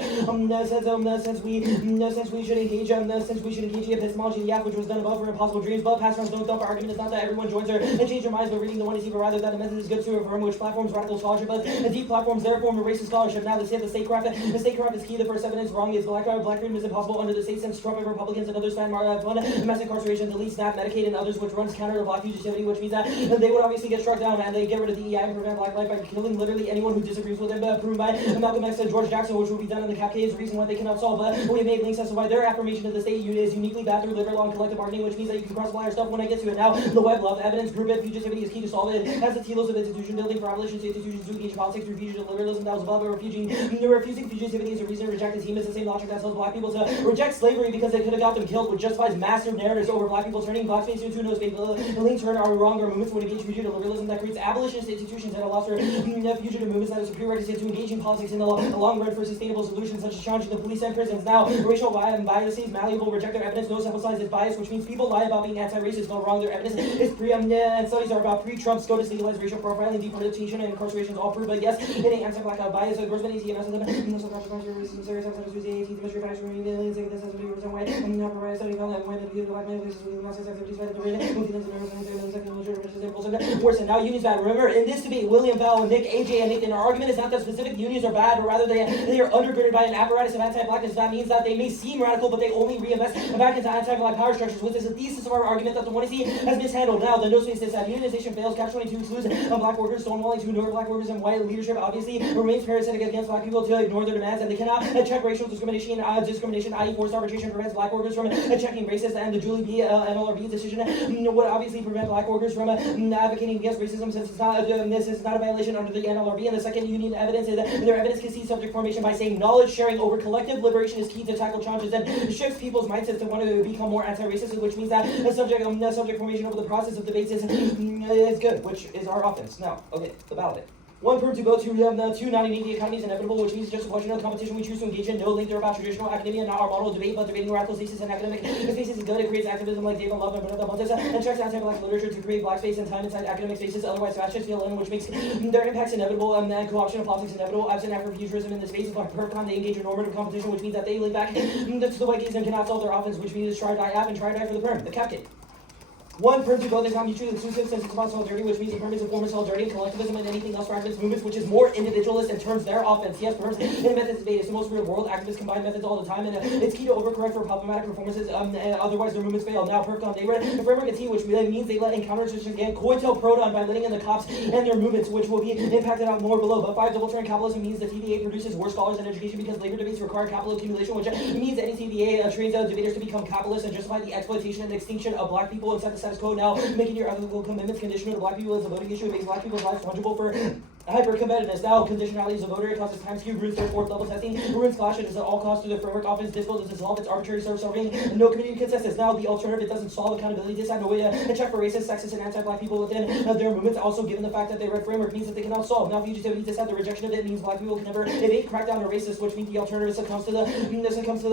Since we should engage the epistemology of the act, which was done above for impossible dreams, but past runs don't dump. Our argument is not that everyone joins her and change their minds by reading the one to see, but rather that the method is good to affirm which platforms radical scholarship, but a deep platforms their form of racist scholarship. Now, the statecraft is key. The first evidence wrong is black freedom is impossible under the state since Trump and Republicans and others fan mass incarceration, delete SNAP, Medicaid, and others, which runs counter to black fugitivity, which means that they would obviously get struck down and they get rid of the DEI and prevent black life by killing literally anyone who disagrees with them, proven by Malcolm X and George Jackson, which will be done in the cap case, reason why they cannot solve. But we have made links as to why their affirmation of the state unit is uniquely bad through liberal and collective bargaining, which means that you can cross-apply your stuff when I get to it. Now, the web love evidence group it, fugitivity is key to solve it. As the telos of institution building for abolition to institutions to engage politics through fugitive liberalism that was above, but refusing fugitivity is a reason to reject the team. It's the same logic that tells black people to reject slavery because they could have got them killed, which justifies massive narratives over black people turning black space into a no space. The links turn are wrong. Our movements would engage fugitive liberalism that creates abolitionist institutions that allows for fugitive movements that is a prerequisite to engage in politics in the long run for sustainable solutions such as challenging the police and prisons. Now, racial biases, malleable, reject their evidence, no sample size is bias, which means people lie about being anti-racist, but wrong. Their evidence is and studies are about pre-Trump SCOTUS legalized racial profiling, deportation, and incarceration is all proof, but yes, it ain't anti-black bias. Grossman, ATM, worse. And now unions bad. Remember, in this debate, William Bell, Nick, AJ, and Nathan, our argument is not that specific unions are bad, but rather they are undergirded by an apparatus of anti-blackness. That means that they may seem radical, but they only reinvest back into anti-black power structures, which is the thesis of our argument that the 1C has mishandled. Now, the no space is that unionization fails, Catch 22 excludes black workers, stonewalling to ignore black workers, and white leadership obviously remains parasitic against black people to ignore their demands, and they cannot check racial discrimination, i.e. forced arbitration prevents black workers from checking racist, and the Julie B. NLRB decision would obviously prevent black workers from advocating against racism since it's not a violation under the NLRB. And the second union evidence is that their evidence concedes subject formation by saying knowledge sharing over collective liberation is key to tackle challenges and shifts people's mindsets to want to become more anti-racist, which means that subject formation over the process of debates is good, which is our offense. Now, okay, the ballot. One proof to go to two not innate the economy is inevitable, which means just a question of the competition we choose to engage in. No link there about traditional academia, not our model of debate, but debating radical thesis and academic spaces is good. It creates activism like David Love and Bernardo Montes, and checks anti-black literature to create black space and time inside academic spaces. Otherwise, fascists feel in, which makes their impacts inevitable, and co-option of politics inevitable. Absent Afrofuturism in the spaces like PerfCon, they engage in normative competition, which means that they link back to the white gaze and cannot solve their offense, which means try die app and try die for the perm. The cap kit. One perm to both is not mutually exclusive since it's about solidarity, which means the perm is a form of solidarity and collectivism and anything else fragments movements, which is more individualist and turns their offense. Yes, perms in the methods debate is the most real world. Activists combine methods all the time, and it's key to overcorrect for problematic performances. Otherwise, their movements fail. Now, PerfCon, they read the framework at T, which really means they let encounter resistance again. COINTELPRO by letting in the cops and their movements, which will be impacted out more below. But 5 double turn capitalism means the TVA produces worse scholars in education because labor debates require capital accumulation, which means any TVA trains debaters to become capitalists and justify the exploitation and extinction of black people inside the status quo. Now, making your ethical commitments conditional to black people is a voting issue. It makes black people's lives fungible for hyper-competitiveness. Now, conditionalities of voter causes time skew, ruins their fourth level testing, ruins clashes at all costs through the framework, often difficult to dissolve its arbitrary serving, no community consensus. Now, the alternative, it doesn't solve accountability, decide no way to check for racist, sexist, and anti-black people within their movements. Also, given the fact that they read framework means that they cannot solve. Now, fugitivity, decide the rejection of it means black people can never evade crackdown or racist, which means the alternative succumbs to the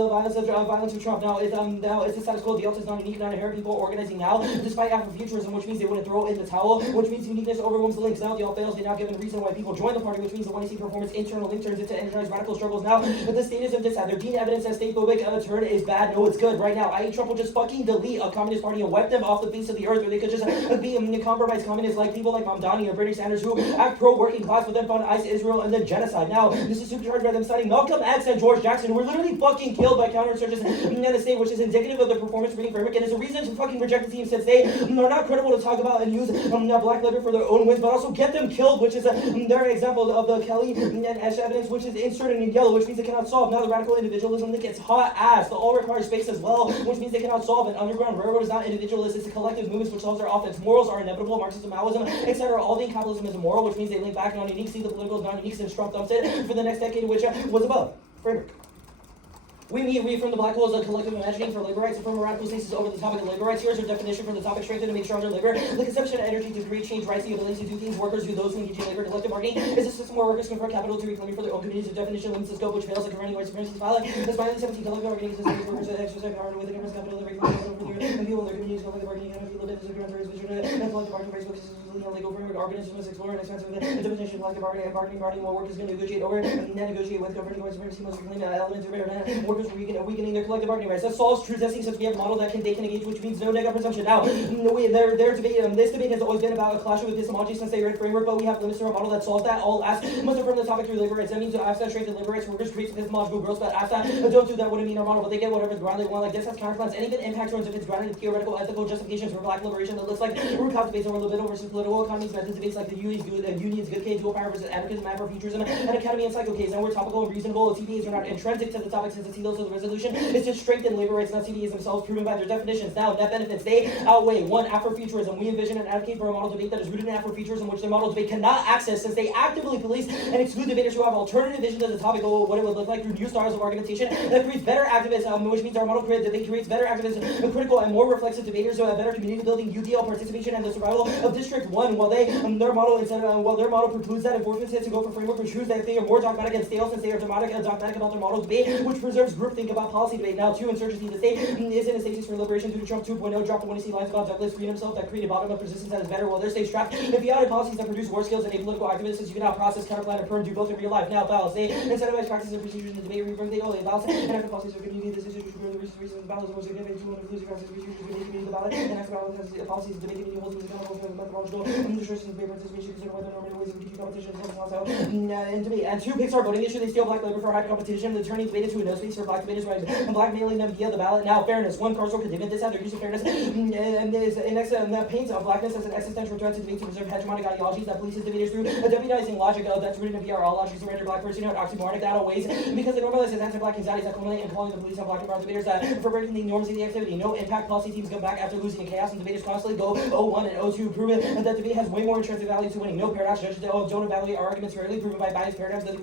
violence of Trump. Now, it's the status quo. The alt is not unique, not inherent. People are organizing now, despite Afrofuturism, which means they wouldn't throw in the towel, which means uniqueness overwhelms the links. Now, the alt fails. They now given reason why people join the party, which means the 1AC performance internal link turns into energized radical struggles. Now, the status of this, their dean evidence that state phobic turn is bad. No, it's good. Right now, I.e. Trump will just fucking delete a communist party and wipe them off the face of the earth, where they could just be compromised communists like people like Mamdani or Bernie Sanders who act pro-working class, but then fund ICE, Israel, and then genocide. Now, this is supercharged by them citing Malcolm X and George Jackson, who were literally fucking killed by counterinsurgents in the state, which is indicative of the performance reading framework, and is a reason to fucking reject the team since they are not credible to talk about and use black labor for their own wins, but also get them killed, which is their example of the Kelly and Esch evidence, which is inserted in yellow, which means they cannot solve. Now, the radical individualism that gets hot ass. The all requires space as well, which means they cannot solve. An underground railroad is not individualist, it's a collective movement which solves their offense. Morals are inevitable. Marxism, Maoism, etc. All the capitalism is immoral, which means they link back non-unique. See, the political is non-unique since Trump dumps it for the next decade, which was above framework. We from the black hole as a collective imagining for labor rights, and from a radical stasis over the topic of labor rights. Here's our definition for the topic: strengthen to make stronger labor. The conception of energy to create change, rights, the ability to do things. Workers who those who engage in labor. Collective bargaining is a system where workers confront capital to reclaim for their own communities. The definition limits the scope, which fails, like governing white supremacy is violent. As violent 17 collective bargaining is a system workers that exercise power with the government's capital that reclaim capital for their and people in their communities. Collective bargaining cannot be limited to the ground for his vision. And collective bargaining framework is a legal framework. Organisms must explore and expensive definition of collective bargaining what workers can negotiate over and negotiate with governing white supremacy must reclaim elements of workers weakening their collective bargaining rights. That solves true testing since we have a model that they can engage, which means no negative presumption. Now, their debate, this debate has always been about a clash with epistemology since they read framework, but we have limits to our model that solves that. All ask must affirm the topic through labor rights. That means to ask that strength and labor rights, workers create epistemological growth, but ask that don't do that wouldn't mean our model, but they get whatever ground they want. Like this has counterplans. Anything impact runs if it's grounded in theoretical, ethical justifications for black liberation that looks like root cause debates over libido versus political economies, methods debates like the union's good case, dual power versus anarchism, Afrofuturism, and academy and psycho case. And we're topical and reasonable. TPAs are not intrinsic to the topic since it's those of the resolution. It's just strengthen labor rights, not CDAs themselves, proven by their definitions. Now, net benefits, they outweigh one, Afrofuturism. We envision and advocate for a model debate that is rooted in Afrofuturism, which the model debate cannot access since they actively police and exclude debaters who have alternative visions of the topic of what it would look like through new styles of argumentation that creates better activism, which means our model debate creates better activism, critical and more reflexive debaters who have better community building, UDL participation, and the survival of District 1, while their model precludes that and forces it to go for framework which proves that they are more dogmatic and stale since they are dogmatic about their model debate, which preserves groupthink about policy debate. Now, 2, insurgency. The state is in a stasis for liberation due to Trump 2.0. Drop the 1AC lines about Douglas freeing himself that created bottom-up resistance that is better, while their state's trapped in chaotic policies that produce war skills and apolitical activists since you cannot process, counterplan, and do both in real life. Now, balance. They incentivize practices and procedures in the debate, rebring the only balance, and active policies are community. This is the reasons balance is most significant to inclusive practices, procedures, community, the ballot, and active balance policies, debate community holding the accountable for methodological and distortions of debate participation, consider whether normative ways of teaching competition and debate. And 2, picks our voting issue. They steal black labor for high competition. The turning debate into a no space for black debaters by blackmailing them via the ballot. Now, fairness. 1, Carceral condemned this their use of fairness and is that paints of blackness as an existential threat to debate to preserve hegemonic ideologies that polices debaters through a deputizing logic that's rooted in VR. All logics to render black person out oxymoronic that always because it normalizes anti-black anxieties that culminate in calling the police on black and brown debaters that for breaking the norms of the activity. No impact policy teams come back after losing in chaos and debaters constantly go 0-1 and 0-2, proven that debate has way more intrinsic value to winning. No paradox. Judges don't evaluate our arguments fairly, proven by biased paradigms that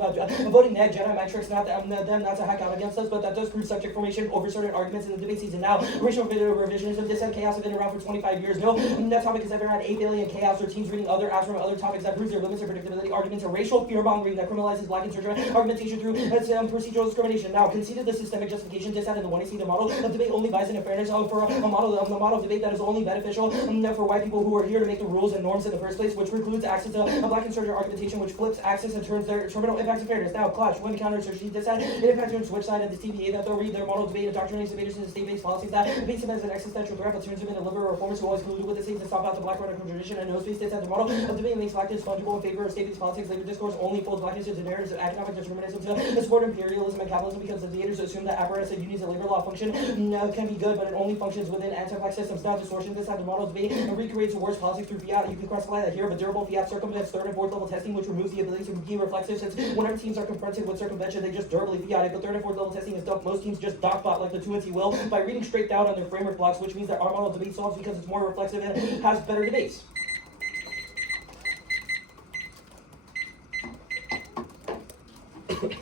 voting neg Jedi metrics, not them not to hack out against us, but that does prove subject formation over certain arguments in the debate season. Now, racial revisionism, this had chaos have been around for 25 years. No that topic has ever had 8 billion chaos or teams reading other apps from other topics that proves their limits of predictability. Arguments of racial fear-mongering that criminalizes black insurgent argumentation through procedural discrimination. Now, conceded the systemic justification just added the 1AC. The model of debate only buys into fairness for a model of debate that is only beneficial for white people who are here to make the rules and norms in the first place, which precludes access to a black insurgent argumentation, which flips access and turns their terminal impacts of fairness. Now, Clash, when counter-insurgency decided it impacts on which side of the TBA that they'll read their model debate indoctrinates debaters into state-based policies that debates them as an existential threat, but turns them into liberal reformers who always colluded with the state to stop out the black radical tradition and no space states at the model of debate makes blackness fungible in favor of state-based politics. Labor discourse only folds blackness into narratives of economic determinism to support imperialism and capitalism because the debaters assume that apparatus of unions and labor law function can be good, but it only functions within anti-black systems. Now, distortion this side the model debate and recreates the worst politics through fiat. You can classify that here, but durable fiat circumvents 3rd and 4th level testing, which removes the ability to be reflexive since whenever teams are confronted with circumvention, they just durably fiat it. But 3rd and 4th level testing is dumb. Most teams just dockbot like the 2NC will by reading straight down on their framework blocks, which means that our model debate solves because it's more reflexive and has better debates. Okay,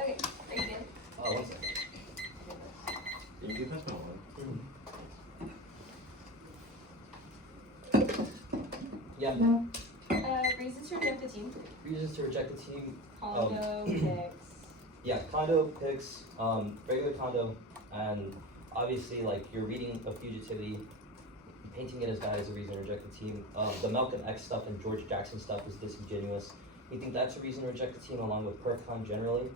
are you good? Oh, one second. Did you pass my water? Yeah. Reasons to reject the team. Reasons to reject the team. Condo picks. Yeah, condo picks, regular condo, and obviously, like, you're reading of fugitivity, painting it as bad as a reason to reject the team. The Malcolm X stuff and George Jackson stuff is disingenuous. We think that's a reason to reject the team, along with PerfCon generally.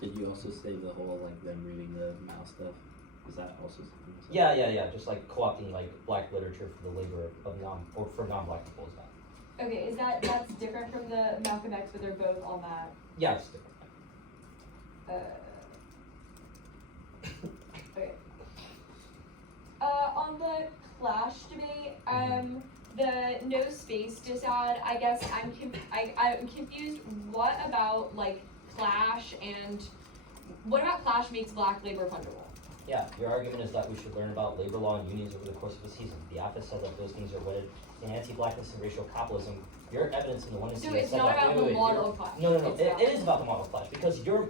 Did you also say the whole like them reading the Mao stuff? Is that also something? Yeah, just like co-opting like black literature for the labor of for non-black people is bad. Okay, that's different from the Malcolm X, but they're both on that. Yeah, it's different. Okay. On the Clash debate, the no space dissad, I guess I'm confused. What about like Clash and what about Clash makes black labor fungible? Yeah, your argument is that we should learn about labor law and unions over the course of a season. The office said that those things are wedded in anti-blackness and racial capitalism. Your evidence in the one So it's not about the model of Clash. No. It is about the model of Clash because you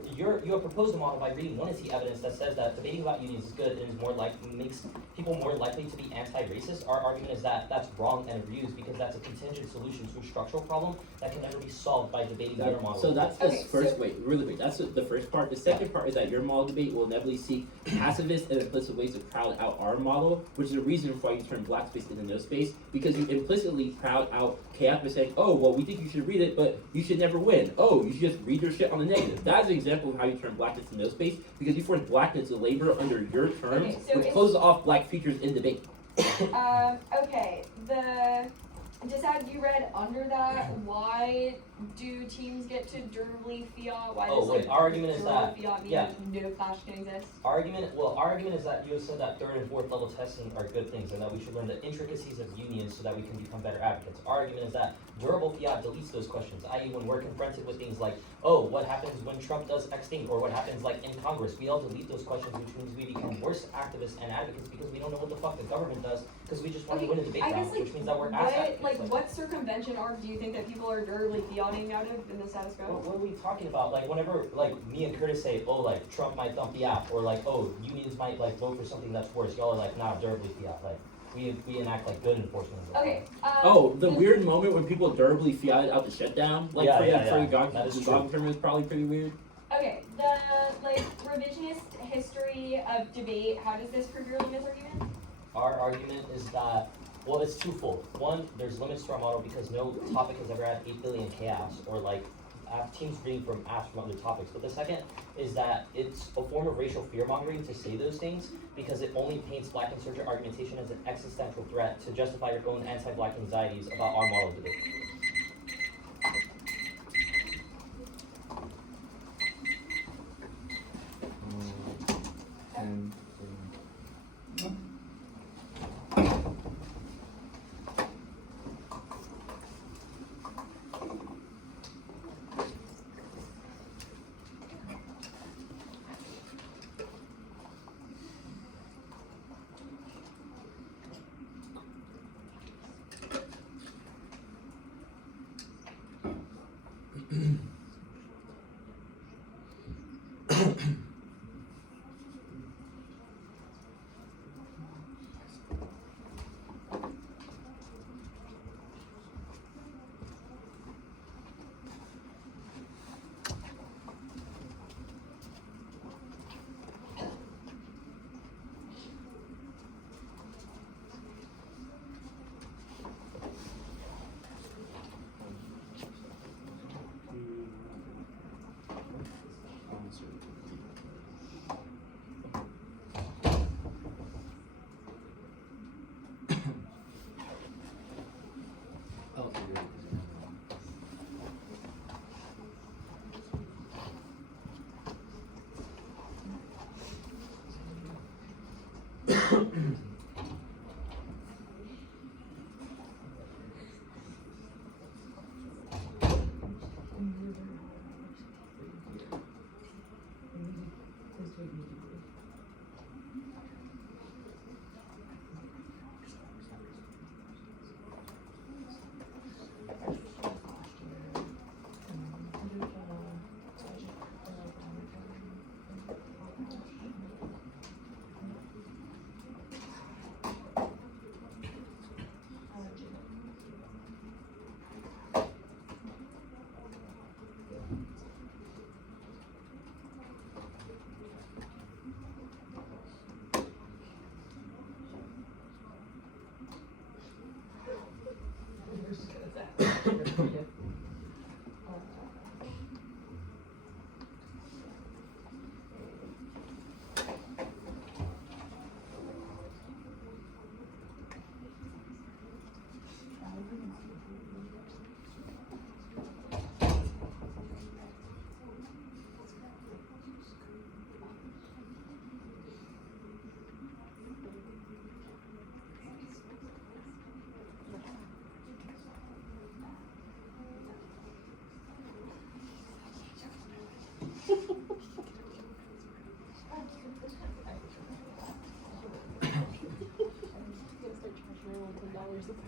have proposed a model by reading one is the evidence that says that debating about unions is good and is more makes people more likely to be anti-racist. Our argument is that that's wrong and abused because that's a contingent solution to a structural problem that can never be solved by debating your model. So that's the first really quick. That's the first part. The second part is that your model debate will inevitably seek pacifist and implicit ways to crowd out our model, which is a reason why you turn black space into no space because you implicitly crowd out chaos by saying, oh well, we think you should read it, but you should never win. Oh, you should just read your shit on the negative. That is an example of how you turn blackness into no space because you force blackness to labor under your terms, which closes off black features in debate. Okay, Dissad, you read under that, why do teams get to durably fiat? Why does our argument is that fiat mean no Clash can exist? Our argument is that you have said that third and fourth level testing are good things and that we should learn the intricacies of unions so that we can become better advocates. Our argument is that durable fiat deletes those questions, i.e. when we're confronted with things like, oh, what happens when Trump does X thing, or what happens like in Congress, we all delete those questions, which means we become worse activists and advocates because we don't know what the fuck the government does because we just want to win a debate round, which means that we're ass advocates. What circumvention arc do you think that people are durably fiating out of in the status quo? What are we talking about? Like whenever like me and Curtis say, oh like Trump might dump the app, or like oh unions might like vote for something that's worse, y'all are like nah, durably fiat. Like we enact like good enforcement. Okay. The weird moment when people durably fiated out the shutdown, like for the GOG term is probably pretty weird. Okay, the like revisionist history of debate, how does this prove your limits argument? Our argument is that, well, it's twofold. One, there's limits to our model because no topic has ever had 8 billion chaos or like teams reading from apps from other topics. But the second is that it's a form of racial fear mongering to say those things because it only paints black insurgent argumentation as an existential threat to justify your own anti-black anxieties about our model debate.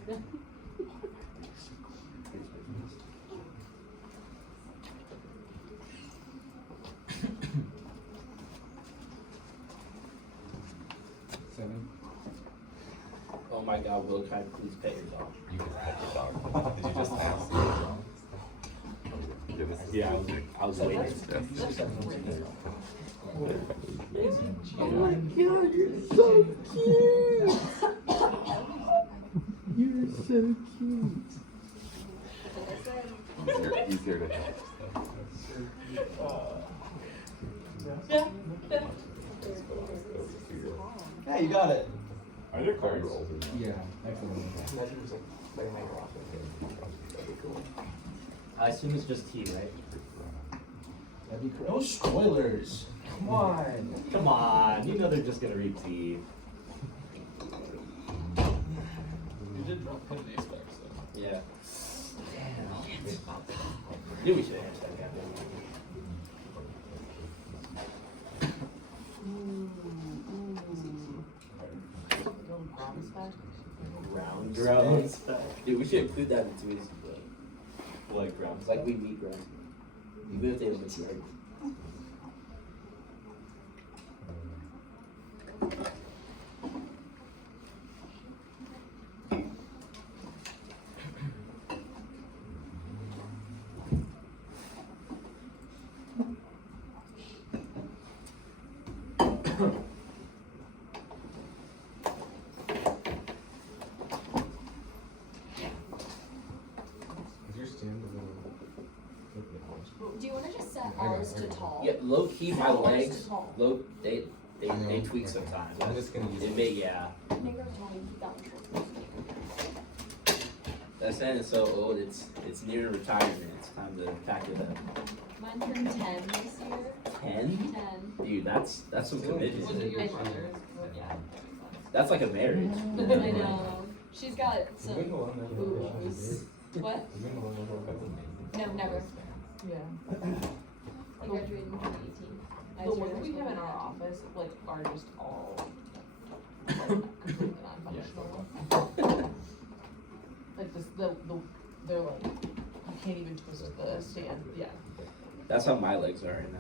Seven. Oh my God, Will, can I please pet your dog? You can pet your dog. Did you just ask your dog? Yeah, I was waiting. Oh my God, you're so cute. You're so cute. Easier to have. Yeah, you got it. Are there cards? Yeah, excellent. I assume it's just T, right? That'd be correct. No spoilers. Come on. Come on, you know they're just gonna read T. You did not put an ace back, so. Yeah. Knew we should have that guy. Grounds. Dude, we should include that into his What grounds? like we meet grounds. Even if they don't make right. Is your stand a little? Do you want to just set I got it, ours I to got it. tall? Yeah, low key my legs, tall. they I know. tweak sometimes. I'm just gonna use It it. may, yeah. Make ours tall and keep that one short. That sand is so old, it's near retirement. It's time to pack it up. Mine turned 10 this year. 10? 10. Dude, that's some commitment. Was it your I- brother's? Yeah. That's like a marriage. I know. She's got some You've been the one that boobs. What? You've been the one that No, never. Yeah. I graduated in 2018. I The was ones really we have in our cool. office, like, are just all, like, completely non-functional. Like, this, they're like, you can't even twist the stand, yeah. That's how my legs are right now.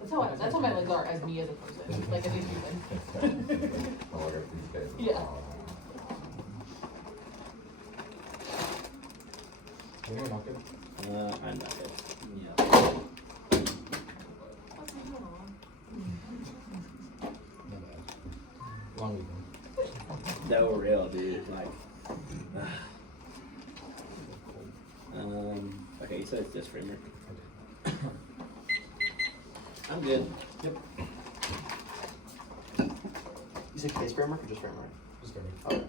That's how my legs are as me as a person, like, as a human. I wonder if these guys. Yeah. Anyone not good? I'm not good. Yeah. What's going on? Not bad. Long weekend. No real, dude. Like. Okay, you said it's this framer. I'm good. You said case framework or just framework? Just ready. Okay.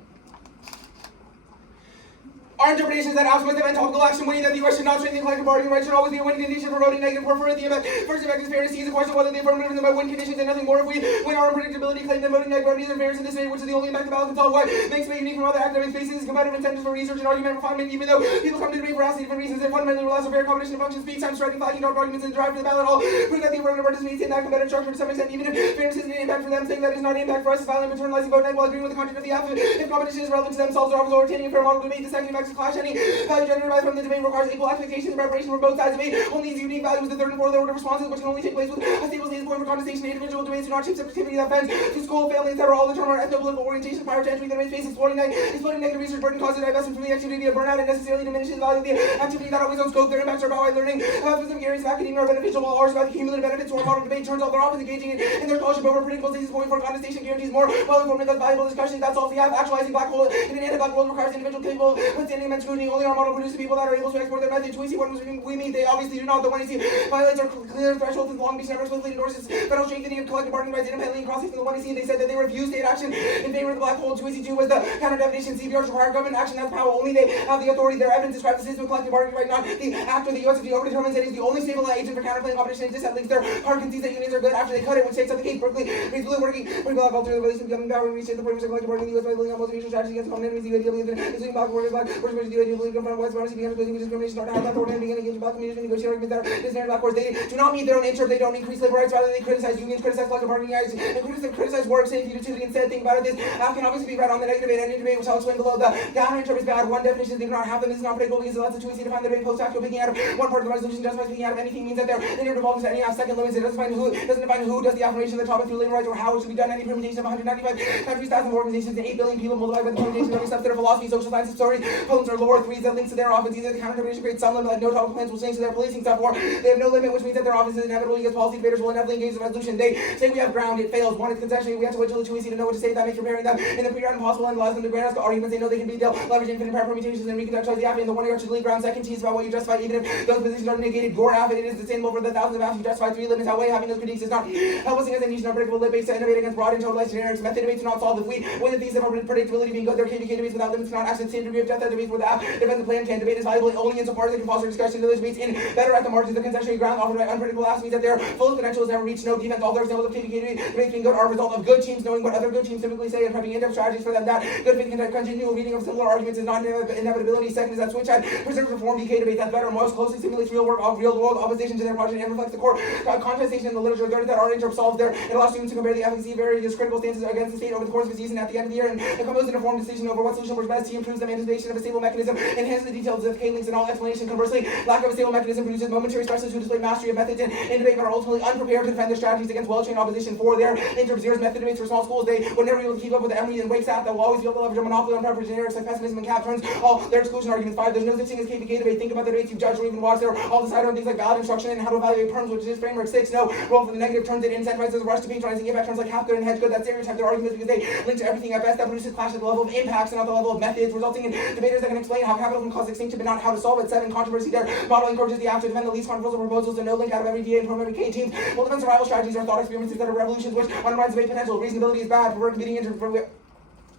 Our interpretation is that absent of topical action, meaning that the U.S. should not strengthen collective bargaining rights, should always be a win condition for voting negative or for the event. First effect is fairness. Is a question of whether the affirmative is by win conditions and nothing more. If we win our unpredictability claim, then voting negative is fairness in this state, which is the only impact the ballot can solve. What makes it unique from other academic spaces is competitive incentives for research and argument refinement. Even though people come to debate for vastly different reasons, it fundamentally relies on fair combination of functions, speed, time, striking, flagging, dark arguments, and drive for the ballot. All prove that the affirmative participates in that competitive structure to some extent, even if fairness is an impact for them, saying that is not an impact for us, is violently internalizing vote while agreeing with the content of the affidavit. If competition is relevant to themselves or offers or retaining a fair model debate, the second impacts clash any value generated from the debate requires equal expectations and preparation from both sides of it. Only these unique values, the third and fourth order responses, which can only take place with a stable state point for contestation. Individual debates do not shape subjectivity that bends to school, family, etc. All determine our ethno-political orientation prior to entering the debate space. Exploring negative research burden causes divestment from the activity via burnout and necessarily diminishes the value of the activity that always on scope. Their impacts are about why learning about specific areas of academia are beneficial, while ours about the cumulative benefits to our model debate. Turns out they're often engaging in their scholarship over predictable stages point for contestation guarantees more well-informed and valuable discussion. That solves the actualizing black hole in an anti-black world requires individual capable of withstanding immense scrutiny. Only our model produces people that are able to export their methods. We see what we meet. They obviously do not. The one you see violates our clear thresholds and Long Beach never explicitly endorses federal strengthening of collective bargaining rights independently and crossing from the one you see. They said that they refused state action in favor of the black hole. 2 was the counter definition. CBRs require government action. That's power. Only they have the authority. Their evidence describes the system of collective bargaining right, not the actor. The USFG overdetermines that it is the only stable agent for counterplaying competition exists. That links their hard concedes that unions are good after they cut it, which takes up the case. Berkeley reads blue working. We will have alternative relations becoming power and restate the purpose of collective bargaining in the US by building on motivation strategy against common enemies. The idea is using black workers, black first which the idea of legal from West Pharmacy began to discrimination start to have authority and began to engage in black communities and negotiate arguments that are this narrative black courts. They do not meet their own interest, they don't increase labor rights, rather they criticize unions, criticize collective bargaining rights, and criticize work, saying futility instead. Think about it, this can obviously be read on the negative and any debate which I'll explain below. The counter-interest is bad. One definition they do not have them. This is not predictable because it lets the choice to define the debate post-factual. Picking out of one part of the resolution justifies picking out of anything means that they're involved into any second limits. It doesn't define who does the affirmation of the topic through labor rights or how it should be done. Any permutation of 195 countries, thousands of organizations, and 8 billion people multiplied by the permutation of every subset of philosophy, social sciences, stories, poems, or lore. Threes that links to their office. Either the counter-interpretation creates some limit, like no topical plans will change to their policing stuff, or they have no limit, which means that their office is inevitable because policy debaters will inevitably engage in resolution. They say we have ground, it fails. One is concession, we have to wait till the choice to know what to say. That makes preparing them in the pre-round impossible and allows them to grant us arguments they know they can be. They'll leverage infinite permutations and recontextualize the affidavit. And the one year should leave ground. Second, tease about what you justify, even if those positions are negated. Your affidavit is sustainable for the thousands of affidavits you justify. Three limits outweigh having those critiques is not helpless as a niche and unpredictable lit base to innovate against broad and totalized generics. Method debates do not solve. If we win the thesis of predictability being good, there can be debates without limits, not actually the same degree of depth that debates where the defensive plan can debate is valuable only insofar as they can foster discussion. Those debates in better at the margins of concessionary ground offered by unpredictable asks means that their full potential has never reached. No defense. All their examples of KBK debates being good are a result of good teams knowing what other good teams typically say and prepping in-depth strategies for them. That good faith continual reading of similar arguments is not inevitability. Second is that switch at preserves reform BK debate that's better, most closely simulates real world opposition to their project and reflects the core contestation in the literature. Third is that our interrupt solves there. It allows students to compare the efficacy of various critical stances against the state over the course of a season at the end of the year and compose an informed decision over what solution works best. He improves the manifestation of a stable mechanism, enhances the details of K links and all explanation. Conversely, lack of a stable mechanism produces momentary specialists who display mastery of methods in debate but are ultimately unprepared to defend their strategies against well-trained opposition. For their interrupt zeros method debates for small schools, they would never be able to keep up with the Emory and Wake staff that will always be able to leverage a monopoly on preference generics like pessimism and cap turns all their exclusion arguments. Five, there's no such thing as KPK debate. Think about the debates you've judged or even watched. They're all decided on things like valid instruction and how to evaluate perms, which is framework. Six, no role for the negative terms that incentivizes a rush to patronizing impact terms like half good and hedge good that stereotype their arguments because they link to everything at best. That produces clash at the level of impacts and not the level of methods, resulting in debaters that can explain how capital can cause extinction but not how to solve it. Seven, controversy. Their model encourages the app to defend the least controversial proposals and no link out of every DA and from every K team. Will defend survival strategies or thought experiments instead of revolutions, which undermines debate potential. Reasonability is bad. Prefer competing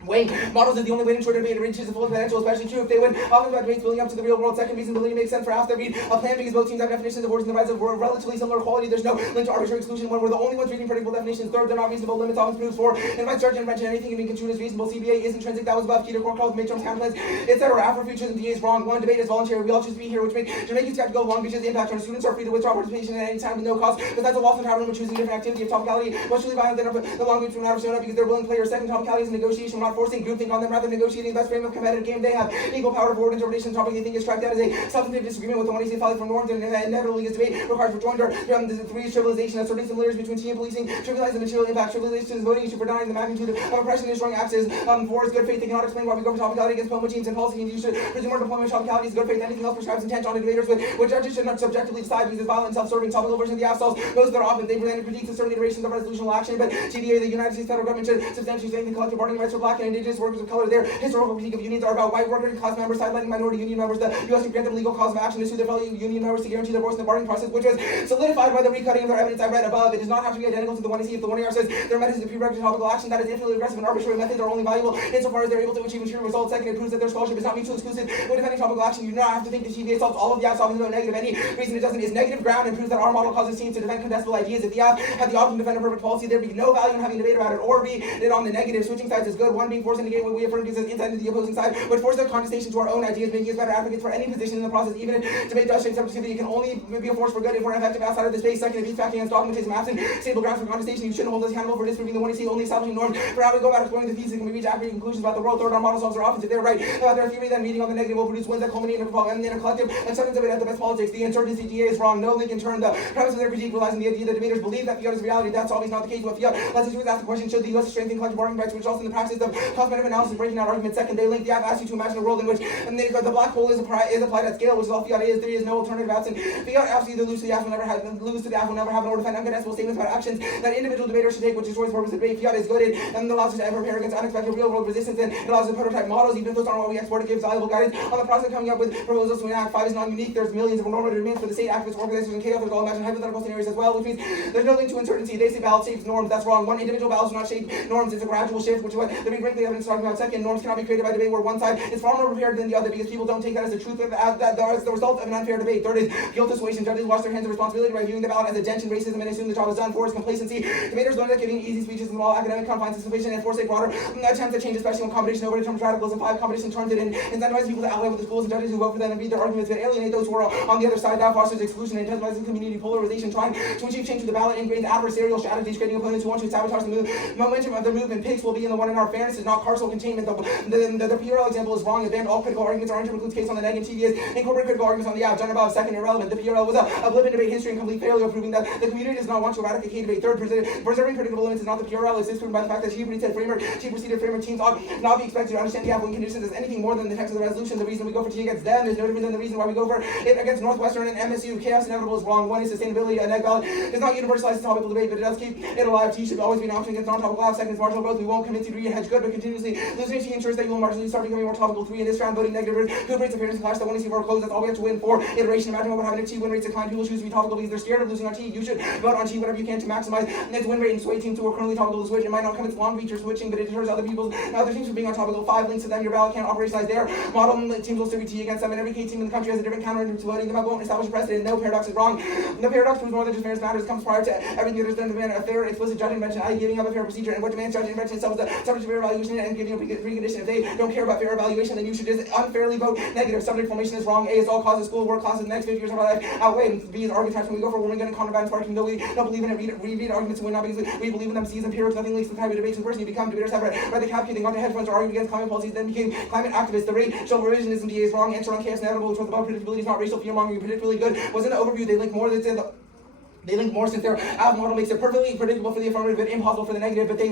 weighing models is the only way to ensure debate reaches the full potential, especially true if they win. Often about debates building up to the real world. Second, reasonability makes sense for half the read a plan because both teams have definitions of words and the rights of relatively similar quality. There's no link to arbitrary exclusion when we're the only ones reading predictable definitions. Third, they're not reasonable limits often proves. Four, invites judge intervention. Anything can be construed as reasonable. CBA is intrinsic. That was above. Keto core calls midterms counterplans, etc. After futures and DA is wrong. One, debate is voluntary. We all choose to be here, which should make you skeptical of Long Beach's impact on students are free to withdraw participation at any time with no cost. But that's a loss in power when choosing different activity of topicality. What's truly violent than the Long Beach from not have shown up because they're willing players. Second, topicality is a negotiation. We're not forcing groupthink on them. Rather negotiating the best frame of competitive game. They have equal power to forward interpretation topic they think is tracked out as a substantive disagreement with the one they say folly from norms and inevitably is debate requires rejoinder. The three is trivialization. Asserting similarities between team policing, trivialize the material impact, trivialization is voting issue for denying the magnitude of oppression and strong axes. Four is good faith. They cannot explain why we go for topicality against poem teams and policy and you should presume our deployment of topicality is good faith. Anything else prescribes intent on debaters with what judges should not subjectively decide because it's violent, self-serving, topical version of the absolves. Those that are often they presented critiques of certain iterations of resolutional action, but GDA, the United States federal government should substantially strengthen collective bargaining rights for black and indigenous workers of color. Their historical critique of unions are about white worker class members sidelining minority union members. The U.S. should grant them legal cause of action to sue their fellow union members to guarantee their voice in the bargaining process, which was solidified by the recutting of their evidence I read above. It does not have to be identical to the one I see. If the 1AR says their method is a prerequisite topical action, that is infinitely aggressive and arbitrary methods are only valuable insofar as they're able to achieve material results. Second, it proves that their scholarship is not mutually exclusive. When defending topical action, you do not have to think the GBA solves all of the apps often no negative. Any reason it doesn't is negative ground and proves that our model causes teams to defend contestable ideas. If the app had the option to defend a perfect policy, there'd be no value in having a debate about it or be it on the negative. Switching sides is good. One being forced to negate what we affirm gives us insight into the opposing side, which forces a contestation to our own ideas, making us better advocates for any position in the process. Even if debate does shape subjectivity, it can only be a force for good if we're effective outside of the space. Second, if he's backing against dogmatism, absent stable grounds for contestation, you shouldn't hold us accountable for disproving the one you see, only establishing norms for how we go about exploring the thesis and we reach accurate conclusions about the world. Third, our model solves are often if they're right about their theory, then meeting on the negative will produce wins that culminate in a collective acceptance of it at the best politics. The insurgency DA is wrong. No link in turn. The premise of their critique relies on the idea that debaters believe that fiat is reality. That's always not the case. What fiat lets us do is ask the question: should the U.S. strengthen collective bargaining rights, which results in the practice of cost-benefit analysis, breaking out arguments? Second, they link the app asks you to imagine a world in which the black hole is applied at scale, which is all fiat is. There is no alternative absent. Fiat absolutely lose to the app will never have or defend uncontestable statements about actions that individual debaters should take, which destroys the purpose of debate. Fiat is good and allows us to ever prepare against unexpected real-world resistance, and it allows us to prototype models, even if those aren't what we export. It gives valuable guidance on the process of coming up with proposals to enact. Five is non-unique. There's millions of normative demands for the state, activists, organizers, and chaos. There's all imagine hypothetical scenarios as well, which means there's no link to uncertainty. They say ballot shapes norms. That's wrong. One individual ballot will not shape norms. It's a gradual shift, which is what the big frankly evidence talking about. Second, norms cannot be created by debate where one side is far more prepared than the other because people don't take that as the truth as the result of an unfair debate. Third is guilt assuasion. Judges wash their hands of responsibility by viewing the ballot as a dent in racism and assume the job is done. Fourth, complacency. Debaters learn that giving easy speeches in all academic confines is sufficient, and force a broader attempt to change, especially when competition overdetermines radicalism. Five, competition turns it in, incentivize people to ally with the schools and judges who vote for them and read their arguments, but alienate those who are on the other side. That fosters exclusion and intensifies community polarization. Trying to achieve change with the ballot ingrains adversarial strategies, creating opponents who want to sabotage the momentum of their movement. Pigs will be in the one in our fairness is not carceral containment. The PRL example is wrong. Abandon all critical arguments. Our includes case on the neg and TVs. Incorporate critical arguments on the app. Done above. Second, irrelevant. The PRL was a blip in debate history and complete failure, proving that the community does not want to eradicate debate. Third, preserving predictable limits is not the PRL. It's proven by the fact that chief preceded framework teams ought not be expected to understand the applicant conditions as anything more than the text of the resolution. The reason we go for T against them is no different than the reason why we go for it against Northwestern and MSU. Chaos inevitable is wrong. One is sustainability. A neg ballot does not universalize the topical debate, but it does keep it alive. T should always be an option against non-topical apps. Second is marginal growth. We won't commit to hedge good, but continuously losing T ensures that you will marginally start becoming more topical. Three, in this round, voting negative who rates appearance clash that one is more close. That's all we have to win. Four, iteration. Imagine what would happen if T win rates decline. People choose to be topical because they're scared of losing on T. You should vote on T whatever you can to maximize its win rate and sway teams who are currently topical to switch. It might not come its long feature switching, but it deters other teams from being on topical. Five, links to them. Your ballot can't operationalize their model. Teams will still be T against them, and every K team in the country has a different counter to voting. Them up won't establish a precedent. No paradox is wrong. No paradox proves more than just fairness matters. It comes prior to everything that is done to demand a fair, explicit judge intervention, i.e. giving up a fair procedure, and what demands judge intervention itself is the subject to fair evaluation and giving a precondition. If they don't care about fair evaluation, then you should just unfairly vote negative. Subject formation is wrong. A is all causes school work classes the next 50 years of our life outweigh. B is argument when we go for women gun and combat sparking, though we don't believe in it. Read arguments and win not because we believe in them. C is empirics. Nothing leaks the type of debates in person. You become debaters have read the calculating onto hedge funds or argued against climate policies, then became climate activists. The racial revisionism DA is wrong. Answer on chaos inevitable, which was above predictability is not racial fear mongering. Predictably good was in the overview. They link more since their app model makes it perfectly predictable for the affirmative but impossible for the negative, but they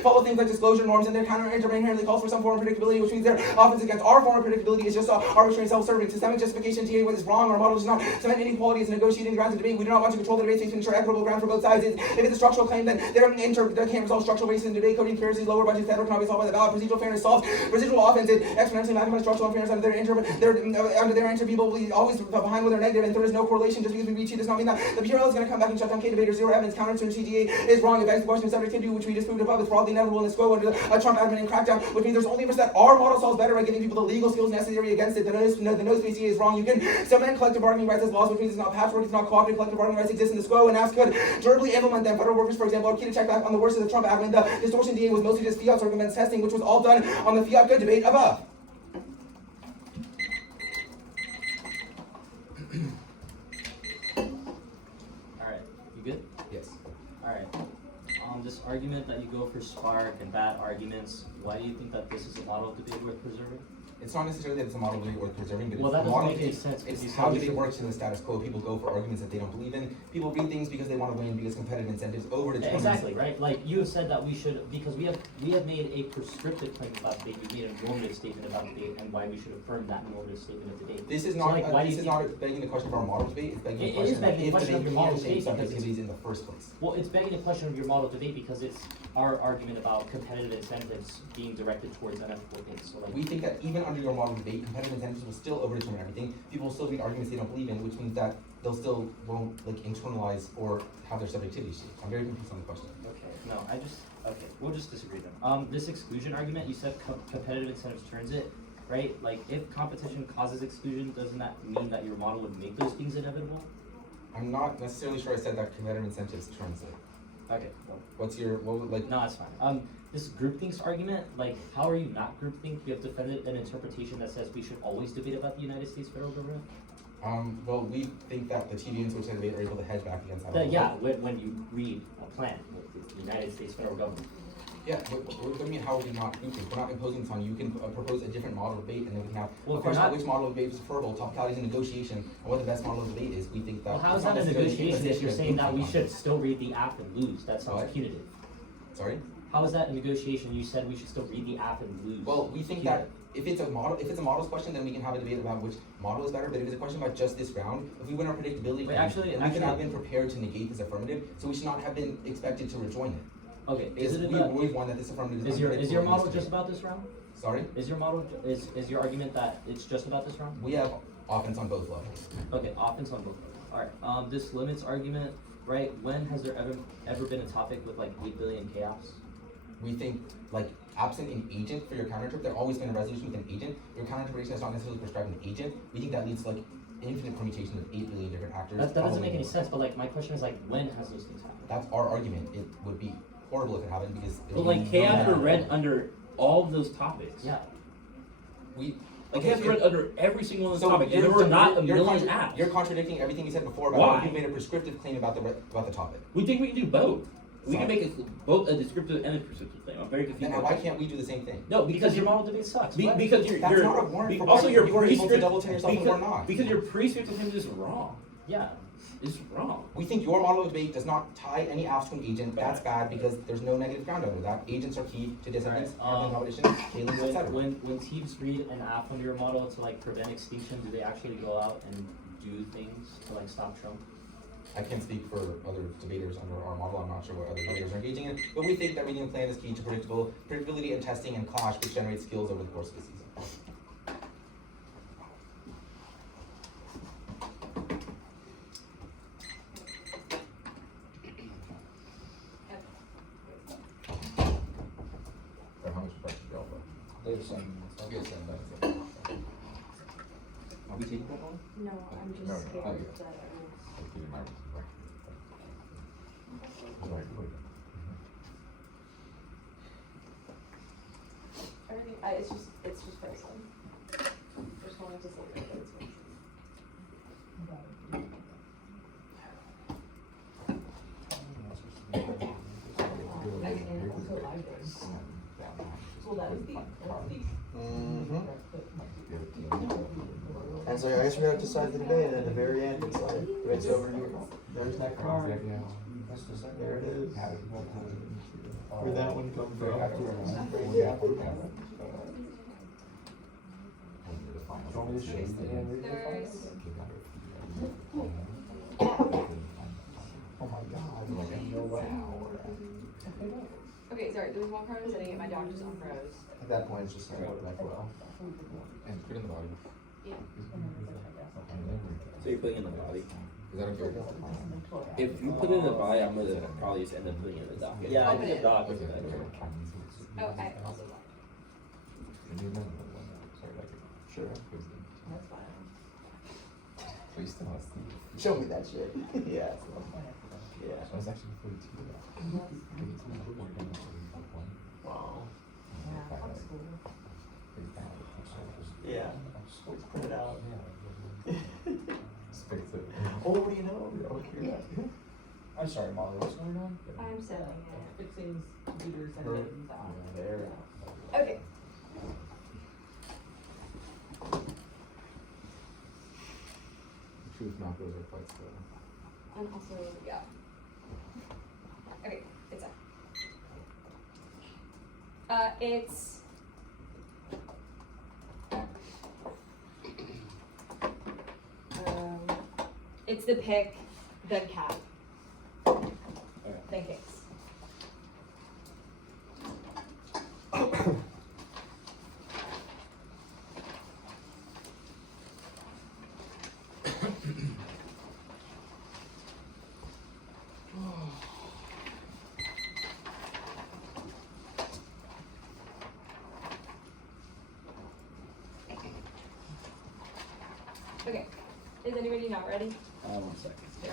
follow things like disclosure norms, and their counter inherently calls for some form of predictability, which means their offense against our form of predictability is just arbitrary and self-serving. Systemic justification TA what is wrong. Our model does not cement inequality as negotiating grounds of debate. We do not want to control the debate to ensure equitable ground for both sides. If it's a structural claim, then they can't resolve structural racism. Debate coding conspiracies, lower budgets that cannot be solved by the ballot. Procedural fairness solves residual offense. It exponentially magnifies structural unfairness under their inter people will be always behind when they're negative, and there is no correlation. Just because we reach does not mean that the PRL is going to come back and shut down K debaters. Zero evidence counter to CGA is wrong. It begs the question of subjectivity, which we just proved above. It's broadly inevitable in the square under a Trump admin and crackdown, which means there's only a risk that our model solves better by giving people the legal skills necessary against it. The no space is wrong. You can cement collective bargaining rights as laws, which means it's not patchwork, it's not cooperative. Collective bargaining rights exist in the square, and ASK could durably implement them. Federal workers, for example, are key to check back on the worst of the Trump admin. The distortion DA was mostly just fiat arguments testing, which was all done on the fiat good debate above. Alright, you good? Yes. Alright. This argument that you go for spark and bad arguments, why do you think that this is a model debate worth preserving? It's not necessarily that it's a model debate worth preserving, but Well, that it's doesn't model make any debate. sense, because you It's said how we debate should- works in the status quo. People go for arguments that they don't believe in. People read things because they want to win, because competitive incentives overdetermine. Exactly, right? Like you have said that we should, because we have made a prescriptive claim about debate, we've made a normative statement about debate, and why we should affirm that normative statement of debate. This is So, not. like, why do This you is think- not begging the question of our model debate. It's begging the It question is begging the if question of debate your model can shape debate because subjectivities in the first place. Well, it's begging the question of your model debate because it's our argument about competitive incentives being directed towards unethical things. So like We think that even under your model debate, competitive incentives will still overdetermine everything. People will still read arguments they don't believe in, which means that they'll still won't internalize or have their subjectivity shaped. I'm very confused on the question. okay, we'll just disagree then. This exclusion argument, you said competitive incentives turns it, right? Like if competition causes exclusion, doesn't that mean that your model would make those things inevitable? I'm not necessarily sure I said that competitive incentives turns it. Okay, well, No, it's fine. This groupthink argument, like, how are you not groupthink? You have defended an interpretation that says we should always debate about the United States federal government? Well, we think that the TV and Switch debate are able to hedge back against that. When you read a plan with the United States federal government. Yeah, what do you mean, how are we not groupthink? We're not imposing this on you. You can propose a different model of debate, and then we can have a question of which model of debate is preferable, topicalities in negotiation, and what the best model of debate is. We think that. Well, how is that a negotiation if you're saying that we should still read the app and lose? That sounds punitive. Sorry? How is that a negotiation? You said we should still read the app and lose. Well, we think that if it's a models question, then we can have a debate about which model is better. But if it's a question about just this round, if we win our predictability, we could have been prepared to negate this affirmative, so we should not have been expected to rejoin it. Okay, we've won that this affirmative is your model just about this round? Sorry? Is your argument that it's just about this round? We have offense on both levels. Okay, offense on both levels. Alright, this limits argument, right? When has there ever been a topic with like 8 billion chaos? We think, like, absent an agent for your counter-interpret, there always been a resolution with an agent. Your counter-interpretation is not necessarily prescribed an agent. We think that leads to like infinite permutation of 8 billion different actors. That doesn't make any sense, but like my question is like, when has those things happened? That's our argument. It would be horrible if it happened because. But like chaos were read under all of those topics. Yeah. Like chaos were read under every single one of those topics, and there were not a million apps. You're contradicting everything you said before about Why? how you made a prescriptive claim about the topic. We think we can do both. We can make both a descriptive and a prescriptive claim. I'm very confused. Then why can't we do the same thing? No, Because your model debate sucks. because you're That's not a warrant for also why your you were able to prescriptive double check yourself and we're not. because your prescriptive claim is wrong. Yeah. It's wrong. We think your model of debate does not tie any apps to an agent. That's bad because there's no negative ground under that. Agents are key to disciplines, competition, K-links, etc. When teams read an app under your model to like prevent extinction, do they actually go out and do things to like stop Trump? I can't speak for other debaters under our model. I'm not sure what other debaters are engaging in, but we think that reading the plan is key to predictability and testing and clash, which generates skills over the course of the season. Or how much pressure y'all though? There's some. I'll get some back. Are we taking that one? No, I'm just No, no, scared I'll that get it. I'll give you my it's just personal. Just wanted to say that it's personal. Well, that was the And so I guess we have to decide the debate, and at the very end, it's like, it's over here. There's that card. That's just like, there it is. Where'd that one come from? Do you want me to show you the hand? Oh my god, no way. Okay, sorry, there was one card I was sitting at my doctor's on froze. At that point, it's just like, what like, well. And put it in the body. Yeah. So you're putting it in the body. Is that okay? If you put it in the body, I'm gonna probably just end up putting it in the docket. Yeah, I think the doc is better. Oh, I also got. Sure. That's fine. Please tell us. Show me that shit. Yeah. Yeah. So it's actually 42. Wow. Yeah, I'm school. Yeah. Put it out. Oh, what do you know? Okay. I'm sorry, Molly, what's going on? I'm setting it. Fixing computers and Right. things out. Yeah, there. Okay. Truth macros are quite slow. And also, yeah. Okay, it's up. It's the pick, the cap. Pancakes. Okay, is anybody not ready? 1 second. Yeah.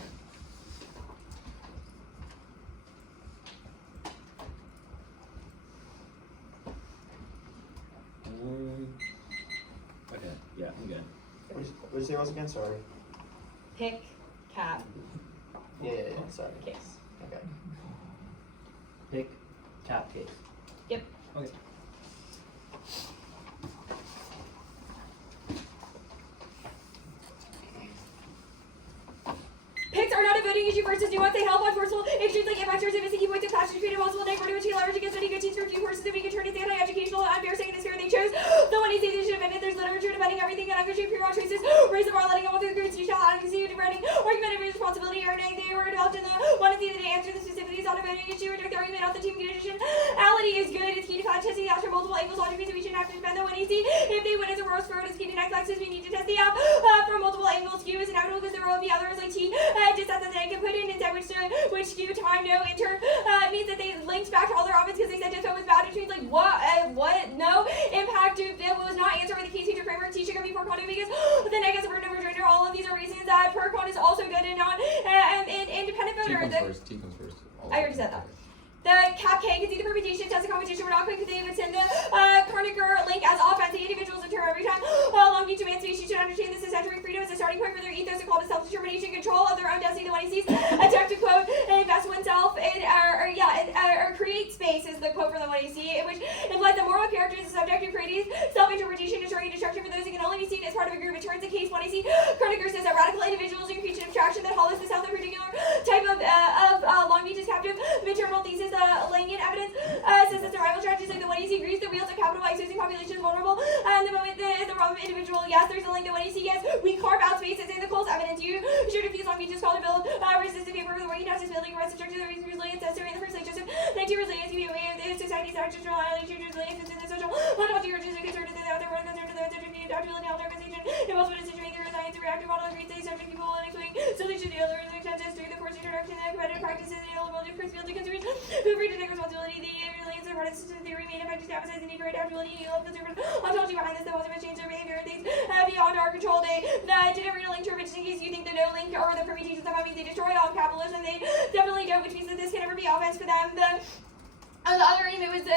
Okay, yeah, I'm good. What did you say once again? Sorry. Pick, cap, Yeah. Sorry. case. Okay. Pick, cap, case. Yep. Okay. Picks are not a voting issue versus nuance. They help on forceful extremes like impactors and missing points of class between impossible and which he leverage against any good teams for few horses that we can turn into anti-educational and embarrassing in the spirit they chose. The one he says they should have ended. There's literature defending everything and unconstrained pure choices. Raise the bar, letting all through the institutional advocacy, defending argument of responsibility or anything they were developed in the one at the end of the day answer the specificities on a voting issue. Reject the argument out the team conditionality is good. It's key to class testing the app for multiple angles logically, so we shouldn't have to defend the one easy. If they win as a roast for it, it's key to next classes. We need to test the app from multiple angles. Q is inevitable because there will be others like T. Just that they can put in instead which skew time no inter means that they linked back to all their offense because they said just was bad, which means like what what? No impact to it was not answered by the case feature framework teaching of before conduct because the negative burden of gender. All of these are reasons that per con is also good and not independent voter. T comes first. I already said that. The cap K can see the permutation test of competition. We're not quick to say it's in the Carnegie link as offense. The individuals in turn every time. Long need to emancipation should understand this is centering freedom as a starting point for their ethos and called to self-determination, control of their own destiny. The one he sees, attempt to quote and invest oneself in or create space is the quote for the one he sees, which implies the moral character is the subject of creating self-interpretation, destroying destruction for those who can only be seen as part of a group. It turns the case when I see Carnegie says that radical individuals are creature abstraction that hollows the self. A particular type of Long Beach's captive maternal thesis. Langian evidence says that survival strategies like the one you see grease the wheels of capital by exposing population is vulnerable. The moment the relevant individual, yes, there's a link. The one you see, yes, we carve out spaces in the Cole's evidence. You should refuse Long Beach's call to build resistant paper for the working class is building rest subject to the reason resilience necessary in the first place. Joseph, 19 resilience, you way of the society's actions rely on resilience in the social ontology urges and concerned to the other world concerned to the uncertainty of adaptability and organization. It was what is situating the science reactive model agrees that subject people and including solution to other extensions through the course introduction and competitive practices and eligible different fields of consideration. Who agree to take responsibility, the resilience of artists to theory made effective to emphasize the need for adaptability and conservative ontology behind this that wasn't change their behavior and things beyond our control. They didn't read a link to a in case you think the no link or the permutations somehow means they destroy all capitalism. They definitely don't, which means that this can never be offense for them. The other argument was the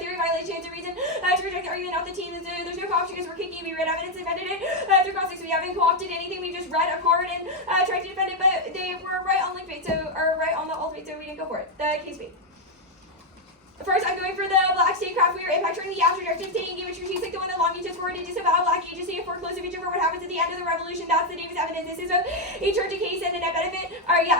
theory violation is a reason to reject the argument of the team. There's no co-option because we're kicking. We read evidence, invented it through cross-links. We haven't co-opted anything. We just read a card and tried to defend it, but they were right on link bait, or right on the alt bait, so we didn't go for it. The case bait. First, I'm going for the black statecraft. We are impacting the abstraction stating game, which is like the one that Long Beach has forwarded to disavow black agency and foreclose a future for what happens at the end of the revolution. That's the Davis evidence. This is a turn to case and a net benefit.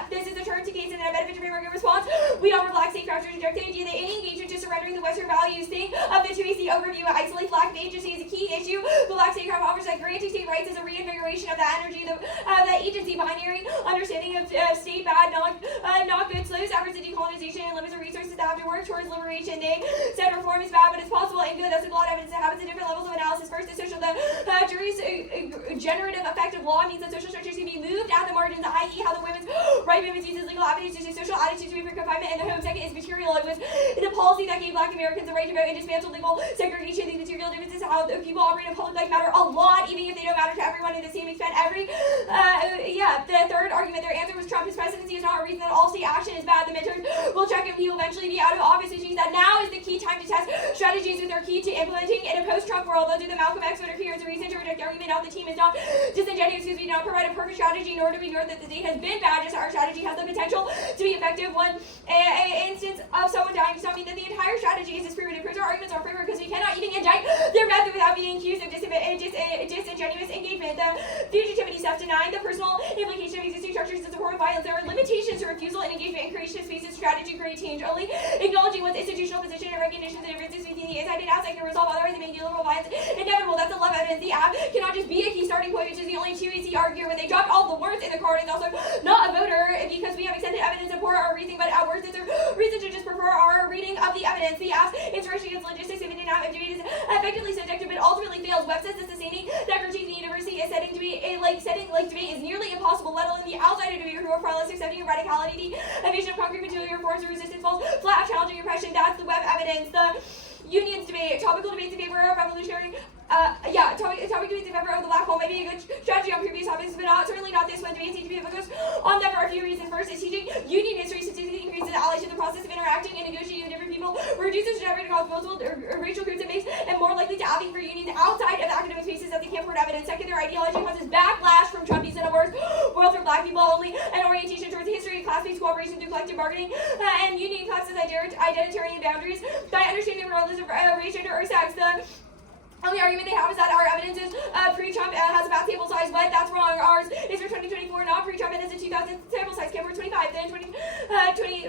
This is a turn to case and a net benefit to framework in response. We offer black statecraft to reject the idea that any engagement to surrendering the Western values thing of the 2AC overview isolate black agency is a key issue. The black statecraft offers that granting state rights is a reinvigoration of the energy, the agency binary understanding of state bad, not good, slows efforts of decolonization and limits the resources that have to work towards liberation. They said reform is bad, but it's possible and good. That's a lot of evidence that happens at different levels of analysis. First, the social, the jury's generative effect of law means that social structures can be moved at the margins, i.e. how the women's right movement uses legal avenues to social attitudes to be for confinement in the home. Second is material. It was the policy that gave black Americans the right to vote and dismantled legal segregation. These material differences, how people operate in public life matter a lot, even if they don't matter to everyone to the same extent. The third argument, their answer was Trump's presidency is not a reason that all state action is bad. The midterms will check if he will eventually be out of office, which means that now is the key time to test strategies with their key to implementing in a post-Trump world. They'll do the Malcolm X voter here as a reason to reject the argument. Now the team is not disingenuous because we do not provide a perfect strategy, nor do we ignore that the state has been bad. Just our strategy has the potential to be effective. One instance of someone dying does not mean that the entire strategy is disproven. It proves our arguments are framework because we cannot even indict their method without being accused of disingenuous engagement. The fugitivity self-denying the personal implication of existing structures is a form of violence. There are limitations to refusal and engagement and creation of spaces, strategy, create change. Only acknowledging one's institutional position and recognition of the differences between the inside and outside can resolve, otherwise it may be liberal violence inevitable. That's a love evidence. The app cannot just be a key starting point, which is the only 2AC argument. When they dropped all the words in the card, it's also not a voter because we have extended evidence to support our reasoning, but at worst it's a reason to just prefer our reading of the evidence. The app's insurrection against logistics if it did not have debate is effectively subjective, but ultimately fails. Webb says that sustaining that critique the university is setting to be a setting like debate is nearly impossible, let alone the outside of debate who are far less accepting of radicality. The evasion of concrete material forms of resistance falls flat, challenging oppression. That's the Webb evidence. The unions debate, topical debates in favor of revolutionary. Topic debates in favor of the black hole may be a good strategy on previous topics, but certainly not this one. Debates need to be focused on them for a few reasons. First is teaching union history statistically increases the allyship, the process of interacting and negotiating with different people, reduces gender across multiple racial groups, and makes them more likely to advocate for unions outside of academic spaces that they can't afford evidence. Second, their ideology causes backlash from Trumpies and a worse world for black people only, an orientation towards history, class-based cooperation through collective bargaining, and union classes identitarian boundaries. By understanding regardless of race, gender, or sex, the only argument they have is that our evidence is pre-Trump has a vast sample size, but that's wrong. Ours is for 2024, not pre-Trump, and it's a 2000 sample size. Camera 25, then 2024,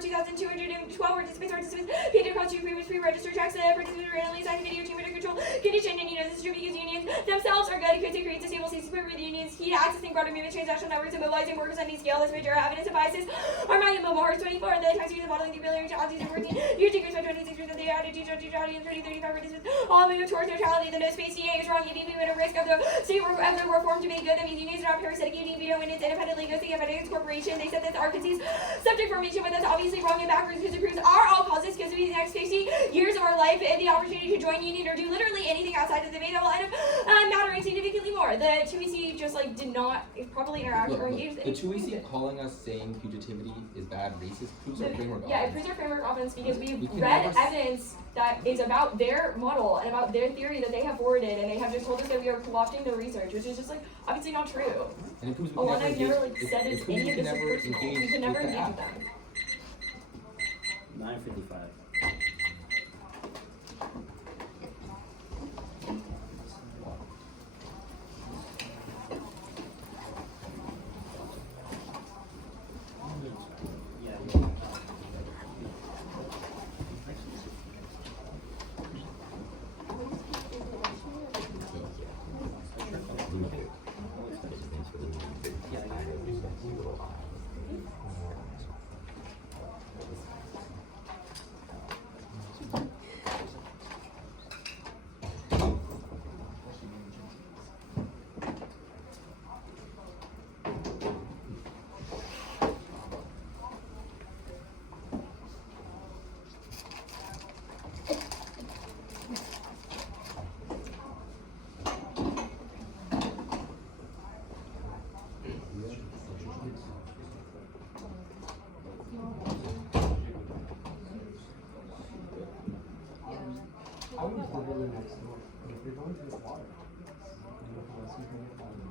2,212 participants paid across two previous pre-registered checks. The participants randomly assigned video team under control condition, and this is true because unions themselves are good because it creates a stable system where the unions key to accessing broader movement transnational networks and mobilizing workers on these scale. This major evidence of biases are malleable. Mars 24, and the tax of modeling the ability to audience 14. Years decreased by 26% of the attitude of audience 30-35 participants. All moving towards neutrality. The no space DA is wrong. Giving women a risk of the state of the reform to make good. That means unions are not parasitic. Giving veto know when it's independently negotiating against corporation. They said that the Arkansas subject formation, but that's obviously wrong and backwards because it proves are all causes because we the next 50 years of our life and the opportunity to join union or do literally anything outside of the main that will end up mattering significantly more. The 2EC just like did not probably interact or engage. The 2EC calling us saying fugitivity is bad, racist, proves our framework offense. Yeah, it proves our framework offense because we've We can read never evidence that is about their model and about their theory that they have forwarded, and they have just told us that we are co-opting their research, which is just like obviously not true. And it proves we Alana can never never like said it it's proves any we of can this is never personal. engage We can never with the engage app. with them. 9:55. I was literally next door. If you're going to the water, unless you can get down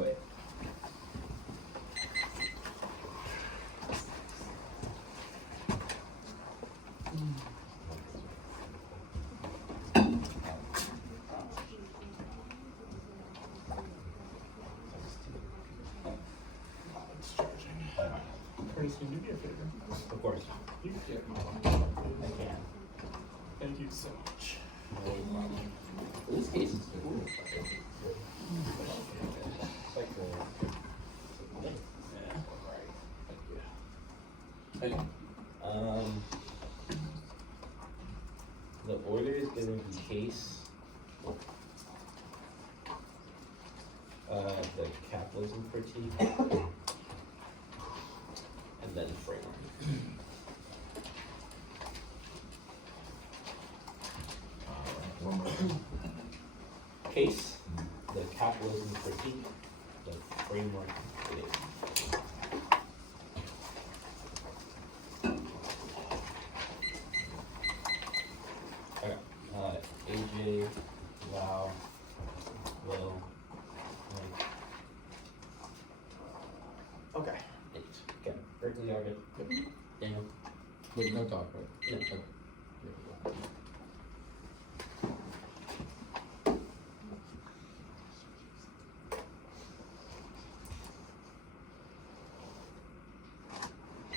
wait. Curtis, can you do me a favor? Of course. You can get my I can. Thank you so much. This case is cool. Thank you. The order is going to be case, the capitalism critique, and then framework. One more. Case, the capitalism critique, the framework it is. Okay, AJ, Lau, Will, Mike, Okay. 8. Okay, Berkeley, are good. Daniel. Wait, no talk, right? No. Okay. Yeah.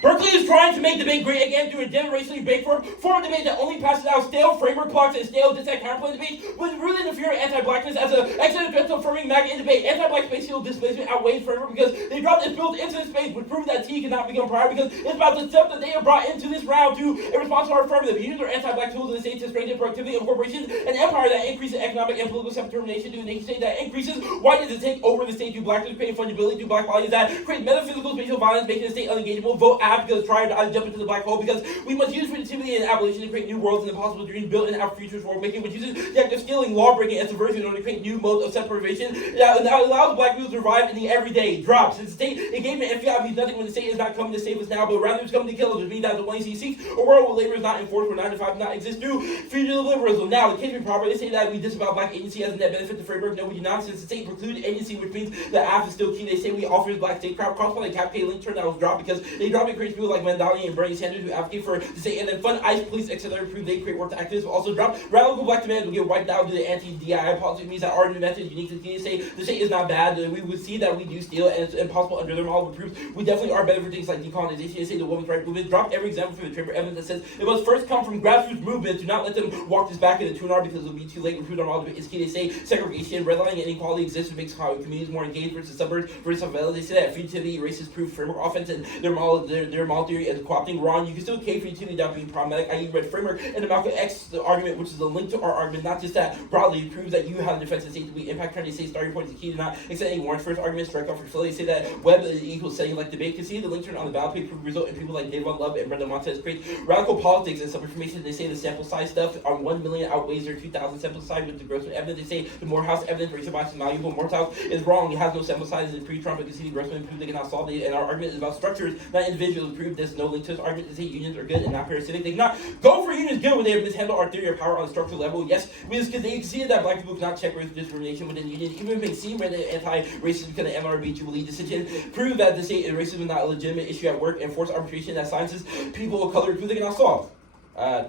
Berkeley is trying to make debate great again through a generationally debate for a debate that only passes out stale framework blocks and stale dissect counterpoint debates with rooted in the fear of anti-blackness as an existential affirming MAGA in debate. Anti-black spatial displacement outweighs framework because they dropped its built into the space, which proves that T cannot become prior because it's about the stuff that they have brought into this round to in response to our affirmative. Use our anti-black tools in the state to strengthen productivity of corporations and empire that increases economic and political self-determination to a nation state that increases whiteness to take over the state to blackness, creating fungibility to black bodies that create metaphysical spatial violence, making the state unengageable. Vote app because try to jump into the black hole because we must use creativity and abolition to create new worlds and impossible dreams built in our futures world making, which uses the act of stealing, law breaking, and subversion in order to create new modes of separation that allows black people to survive in the everyday drops. Since state engagement and fiat means nothing when the state is not coming to save us now, but rather it's coming to kill us, which means that the one seeks a world where labor is not enforced, where 9 to 5 does not exist through fugitive liberalism. Now, the case be proper, they say that we disavow black agency as a net benefit to framework. No, we do not, since the state precludes agency, which means the app is still key. They say we offer black state crowd cross by the Cap K link turn that was dropped because they dropped it creates people like Mandali and Bernie Sanders who advocate for the state and then fund ICE, police, etc. prove they create work to activists, but also drop radical black demands will get wiped out due to anti-DII policy. It means that our new method is unique to the state. The state is not bad. We would see that we do steal and it's impossible under their model, but proves we definitely are better for things like decolonization. They say the women's rights movement dropped every example for the Trevor evidence that says it must first come from grassroots movements. Do not let them walk this back into 2 hours because it'll be too late. Recruit our model is key. They say segregation, redlining, and inequality exists, which makes communities more engaged versus suburbs versus favelas. They say that fugitivity, racist proof framework offense, and their model theory is co-opting wrong. You can still cave fugitivity without being problematic. I.e. read framework and the Malcolm X argument, which is a link to our argument, not just that broadly proves that you have the defense of state to be impact. Trying to say starting point is key to not accept any warrants. First argument, strike off for facility. Say that web equals setting like debate. Can see the link turn on the ballot page result in people like Davon Love and Brenda Montez create radical politics and some information. They say the sample size stuff on 1 million outweighs their 2,000 sample size with the gross evidence. They say the Morehouse evidence racial bias is malleable. Morehouse is wrong. It has no sample size. It's pre-Trump. You can see the Grossman prove they cannot solve it. And our argument is about structures, not individuals. Prove this. No link to this argument to say unions are good and not parasitic. They cannot go for unions good when they have mishandled our theory of power on a structural level. Yes, because they see that black people cannot check racial discrimination within unions, even if they seem read the anti-racism because of MRB Jubilee decision. Prove that the state racism is not a legitimate issue at work and force arbitration that sciences people of color prove they cannot solve. I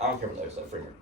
don't care about that stuff. Framework.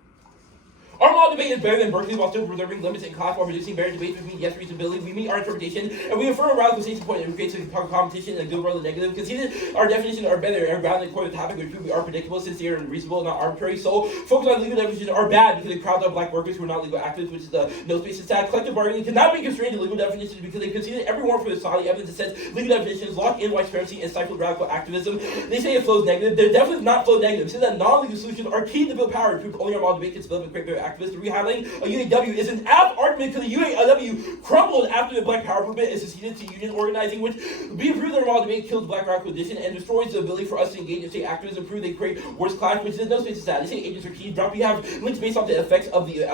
Our model debate is better than Berkeley while still preserving limits in class while reducing barrier debates between yes reasonability. We meet our interpretation and we affirm a radical station point and we create some competition and a good world and negative. Conceded our definitions are better and grounded according to the topic which prove we are predictable, sincere, and reasonable, not arbitrary. So focus on legal definitions are bad because they crowd out black workers who are not legal activists, which is the no space is sad. Collective bargaining cannot be constrained to legal definitions because they conceded every warrant for the solid evidence that says legal definitions lock in white supremacy and stifle radical activism. They say it flows negative. They're definitely not flow negative. They say that non-legal solutions are key to build power. Prove only our model debate can split up and create better activists. Re-highlighting a UAW is an apt argument because the UAW crumbled after the Black Power movement and seceded to union organizing, which we prove their model debate kills black radical condition and destroys the ability for us to engage in state activism. Prove they create worse class, which is no space to sad. They say agents are key. Drop. You have links based off the effects of the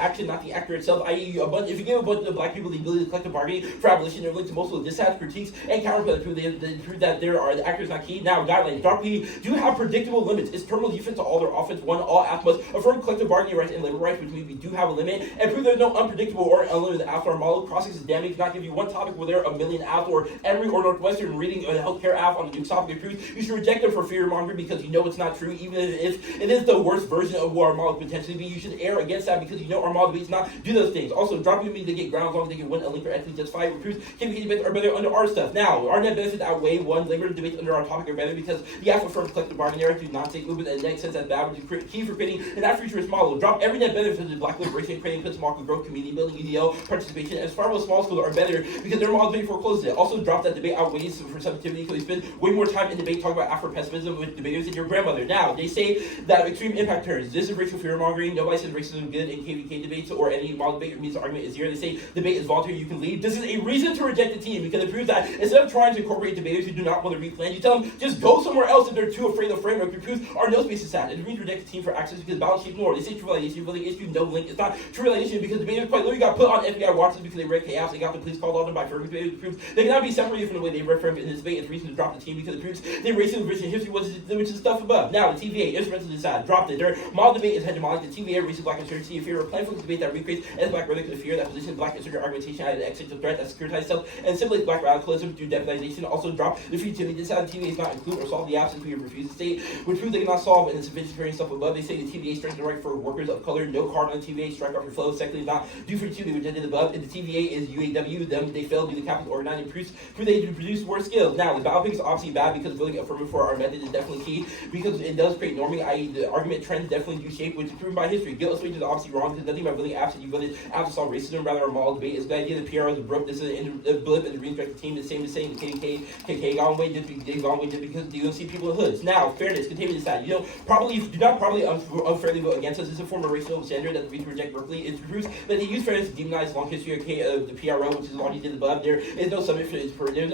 action, not the actor itself. I.e., if you give a bunch of black people the ability to collective bargaining for abolition, they're linked to most of the dissats, critiques, and counterpoint. They prove that there are the actors not key. Now guidelines. Drop. We do have predictable limits. It's terminal defense to all their offense. One, all acts must affirm collective bargaining rights and labor rights, which means we do have a limit, and prove there's no unpredictable or unlimited apps. Our model process is damning to not give you one topic where there are a million apps, or Emory or Northwestern reading a healthcare app on the new topic of truth. You should reject them for fear mongering because you know it's not true, even if it is the worst version of what our model could potentially be. You should err against that because you know our model debates not do those things. Also, dropping me to get ground as long as they can win a link or ethically justified recruits can be debates are better under our stuff. Now, our net benefits outweigh one labor debates under our topic are better because the actual firm collective bargaining era do not take movement and next sense that bad, which is key for creating an Afrofuturist model. Drop every net benefit to black liberation, creating good small growth, community building, EDL, participation, and farmable small schools are better because their models being foreclosed it. Also, drop that debate outweighs for subjectivity because we spend way more time in debate talking about Afro-pessimism with debaters than your grandmother. Now, they say that extreme impact turns. This is racial fear mongering. Nobody says racism is good in KVK debates or any model debate means the argument is zero. They say debate is voluntary, you can leave. This is a reason to reject the team because it proves that instead of trying to incorporate debaters who do not want to replan, you tell them just go somewhere else if they're too afraid of the framework. It proves our no space is sad. It means reject the team for access because balance shape more. They say true validation, really issue no link. It's not true validation because debaters quite literally got put on FBI watches because they read chaos. They got the police called on them by firms. It proves they cannot be separated from the way they read firms in this debate. It's reason to drop the team because it proves they racism, vision, history, which is stuff above. Now the TVA instrumental to decide. Dropped it. Their model debate is hegemonic. The TVA racist black insurgency fear. We're planning for the debate that recreates as black rhetoric to fear that position black insurgent argumentation as an existential threat that securitized itself and simply black radicalism through demonization. Also drop the free TVA. Decide the TVA is not include or solve the absence we have refused to state, which proves they cannot solve and it's sufficient stuff above. They say the TVA strengthens the right for workers of color. No card on the TVA. Strike off your flow. Secondly, is not due for the TVA, which I did above. And the TVA is UAW. Them they failed to be the capital organizing proofs prove they produce more skills. Now the biopic is obviously bad because building affirmative for our method is definitely key because it does create norming, i.e. the argument trends definitely do shape, which is proven by history. Guiltless wage is obviously wrong because nothing about building apps that you voted apps to solve racism. Rather, our model debate is the idea that PROs broke this a blip and the reinstructed team. The same as saying the KKK gone away just because you don't see people in hoods. Now, fairness, containment decide. You do not probably unfairly vote against us. This is a form of racial standard that the reach reject Berkeley. It proves that they use fairness to demonize long history of the PRO, which is the law you did above. There is no subject for there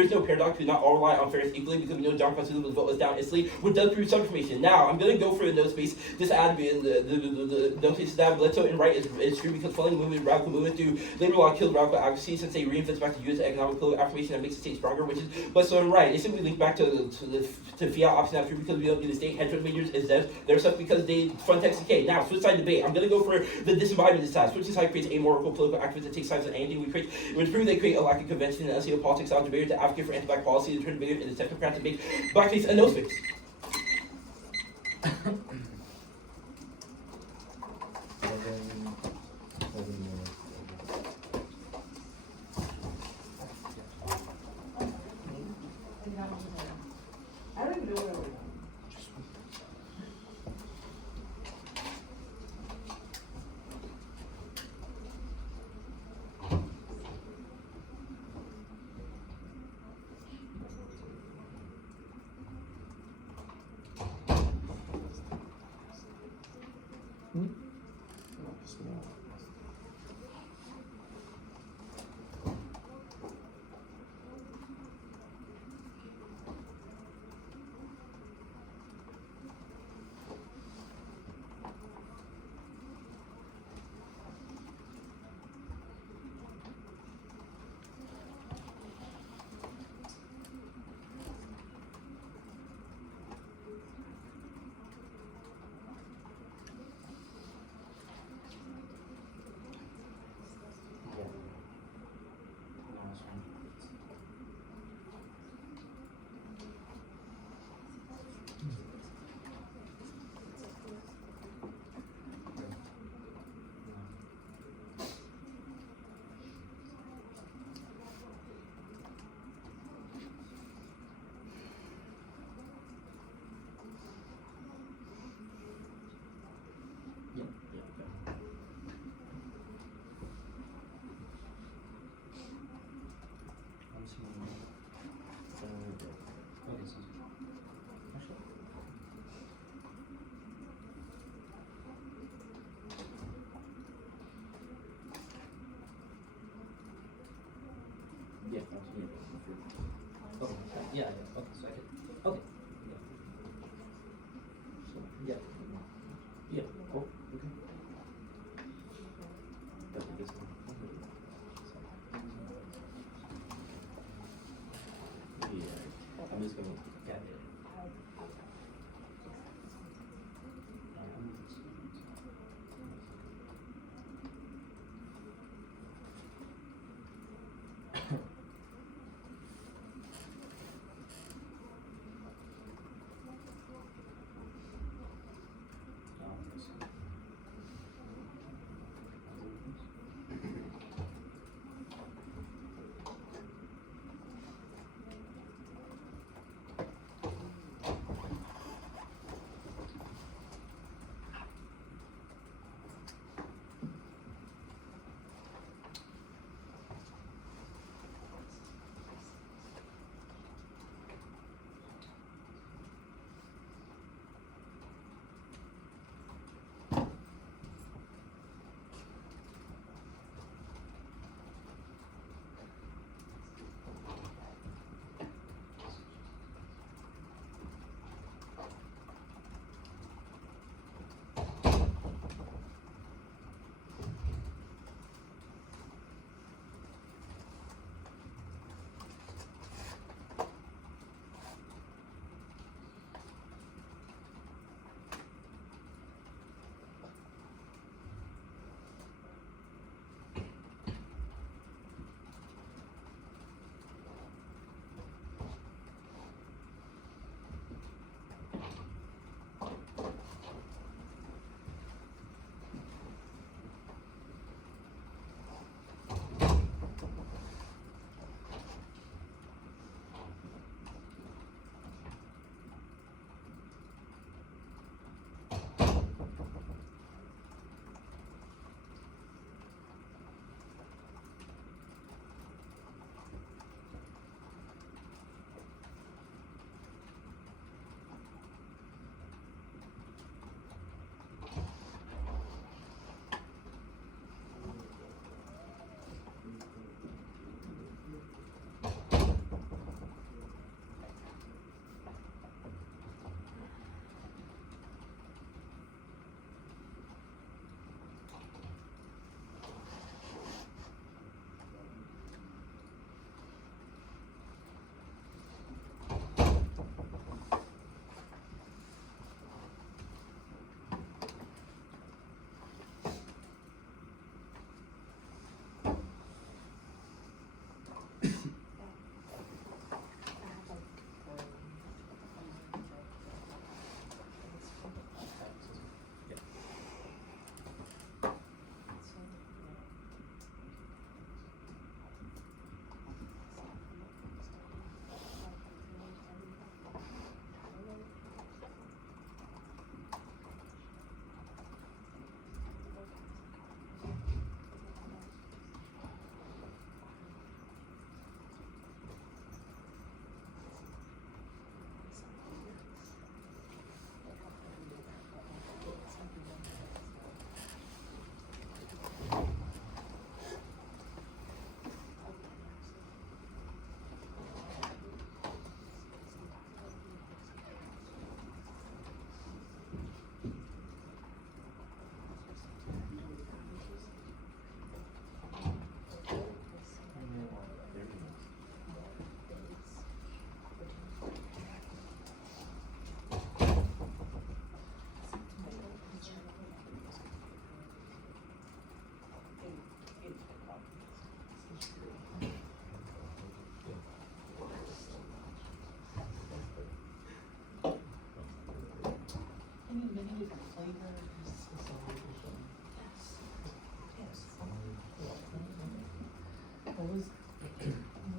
is no paradox to not all rely on fairness equally because we know John Constitution was voted down instantly, which does prove some information. Now, I'm going to go for the no space. This ad being the no space ad Bledsoe and right is true because following movement, radical movement through labor law killed radical advocacy since they reinvents back to U.S. economic affirmation that makes the state stronger, which is Bledsoe and right. They simply link back to fiat option after because we don't do the state hedge fund majors is their stuff because they fund Texas K. Now, switch side debate. I'm going to go for the disembodiment side. Switch side creates amoral political activists that take sides on anything we create. Which proves they create a lack of convention and unstable politics out debaters to advocate for anti-black policy to turn debaters into technocrats to make blackface a no space. I don't even know what I would. Yeah, okay, so I could, okay. Yeah. Yeah, cool, okay. That'd be this one. Yeah, I'm just gonna, yeah.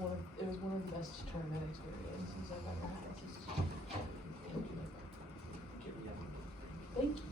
one of the best tournament experiences I've ever had. Thank you.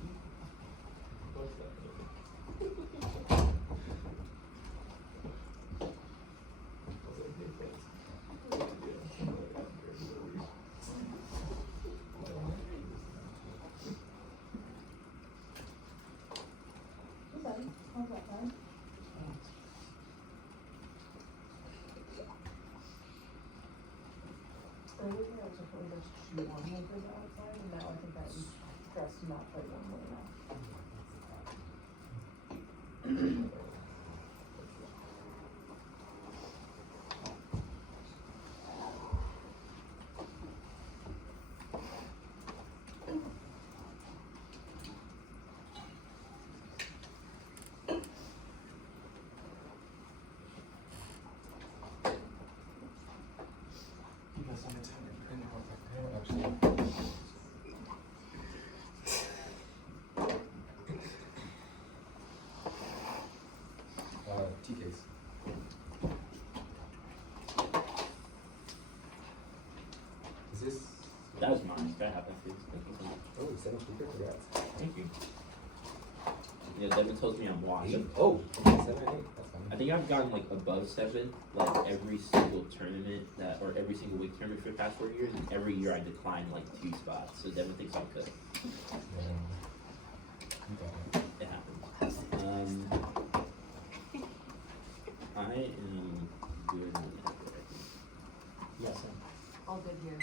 Originally, I was afraid there's too warm weather outside, and now I think that I'm dressed not quite warmly enough. TKs. Is this? That was mine. That happened too. Oh, 7 speaker. Congrats. Thank you. Yeah, Devin tells me I'm washed. 8? Oh, okay, 7 and 8. That's fine. I think I've gotten like above 7, like every single tournament or every single week tournament for the past 4 years, and every year I decline like 2 spots. So Devin thinks I'm good. It happens. I am good. Yes, All good here.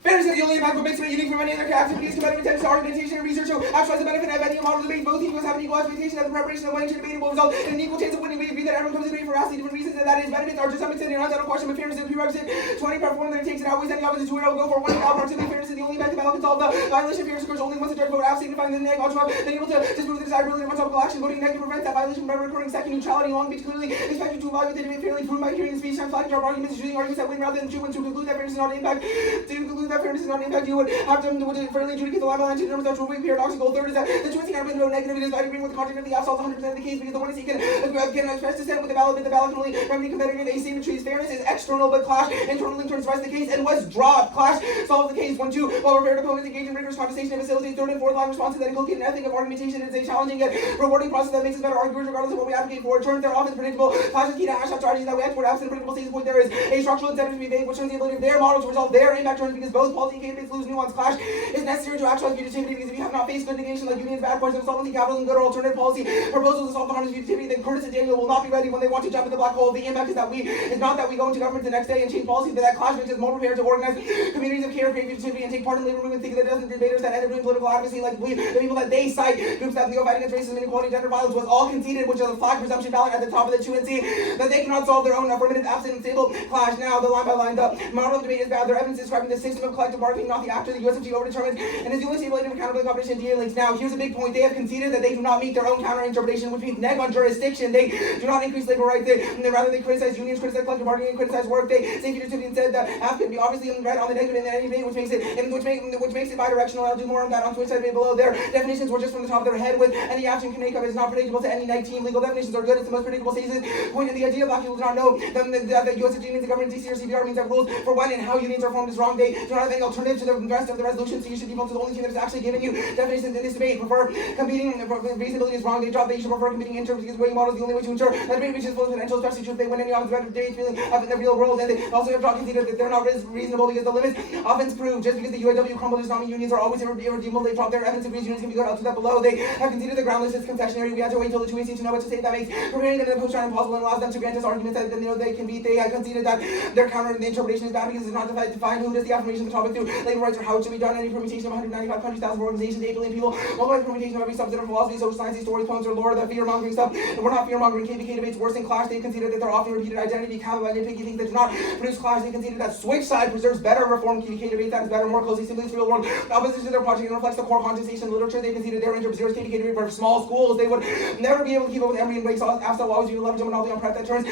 Fairness is the only impact what makes it unique from any other activities, competitive attempts, argumentation, and research show actualize the benefit of any model debate. Both teams have an equal expectation that the preparation of one debate will result in an equal chance of winning. We agree that everyone comes to debate for vastly different reasons, and that is benefits are to some extent an unsettled question, but fairness is a prerequisite. 20 perform that it takes it outweighs any opposite to it. I will go for one without proximity. Fairness is the only impact the battle can solve the violation. Fairness occurs only once the judge vote out, signifying that the negative outcome then able to disprove the desirability of unstoppable action. Voting negative prevents that violation from ever occurring. Second, neutrality long beach clearly expected to evaluate the debate fairly proven by hearing the speech time, flagging our arguments, choosing arguments that win rather than choose. To conclude that fairness is not an impact, you would have to fairly adjudicate the line by line to determine that will be paradoxical. Third is that the choice cannot be no negative. It is by agreeing with the contrary of the absolute 100% of the case because the one is he can express dissent with the ballot, but the ballot can only remedy competitive asymmetries. Fairness is external, but clash internally turns twice the case and was dropped. Clash solves the case 1-2 while prepared opponents engage in rigorous conversation and facilitate third and fourth line responses that inculcate an ethic of argumentation. It is a challenging yet rewarding process that makes us better arguers regardless of what we advocate for. It turns their often predictable clashes key to hash out strategies that we export absent a predictable stage point. There is a structural incentive to be vague, which turns the ability of their model to resolve their impact turns because both policy candidates lose nuance. Clash is necessary to actualize fugitivity because if you have not faced good negation like unions, bad points of solvency, capitalism, good or alternative policy proposals to solve the harms of fugitivity, then Curtis and Daniel will not be ready when they want to jump in the black hole. The impact is not that we go into government the next day and change policy, but that Clash makes us more prepared to organize communities of care, create fugitivity, and take part in labor movement. Think that doesn't debaters that end up doing political advocacy like the people that they cite, groups that go fight against racism, inequality, gender violence was all conceded, which is a flag presumption ballot at the top of the 2 and C, that they cannot solve their own affirmative, absent, and stable Clash. Now, the line by line, the model of debate is bad. Their evidence is describing the system of collective bargaining, not the actor. The USFG overdetermines and is the only stipulated accountability competition DA links. Now, here's a big point. They have conceded that they do not meet their own counter interpretation, which means neg on jurisdiction. They do not increase labor rights. Rather, they criticize unions, criticize collective bargaining, criticize work. They say fugitivity and said that half can be obviously read on the negative in any debate, which makes it bidirectional. I'll do more on that on Twitch side below. Their definitions were just from the top of their head. With any action can make up is not predictable to any neg team. Legal definitions are good. It's the most predictable statement. Point in the idea black people do not know that the USFG means the government, DC or CBR means that rules for when and how unions are formed is wrong. They do not have any alternative to the rest of the resolution, so you should default to the only team that is actually giving you definitions in this debate. Prefer competing reasonability is wrong. They drop that you should prefer competing in terms because weighing model is the only way to ensure that debate reaches full potential, especially if they win any offensive debate feeling up in the real world. And they also have dropped conceded that they're not reasonable because the limits offense prove just because the UAW crumbled does not mean unions are always irredeemable. They drop their evidence agrees unions can be good. I'll do that below. They have conceded the groundless is concessionary. We have to wait till the 2AC to know what to say. That makes preparing them in the post-round impossible and allows them to grant us arguments that they know they can beat. They conceded that their counter interpretation is bad because it's not defined who does the affirmation of the topic through labor rights or how it should be done. Any permutation of 195 countries, thousands of organizations, 8 billion people, multiple permutation of every subset of philosophy, social sciences, stories, poems, or lore, the fear-mongering stuff. And we're not fear-mongering. KVK debates worse than Clash. They conceded that they're often repeated identity, counted by nitpicky things that do not produce Clash. They conceded that Switch side preserves better reformed KVK debates that is better, more closely simulates real world opposition to their project and reflects the core contestation literature. They conceded their interpretation KVK debate for small schools. They would never be able to keep up with Emory and Blake's absolute always you leverage a monopoly on prep that turns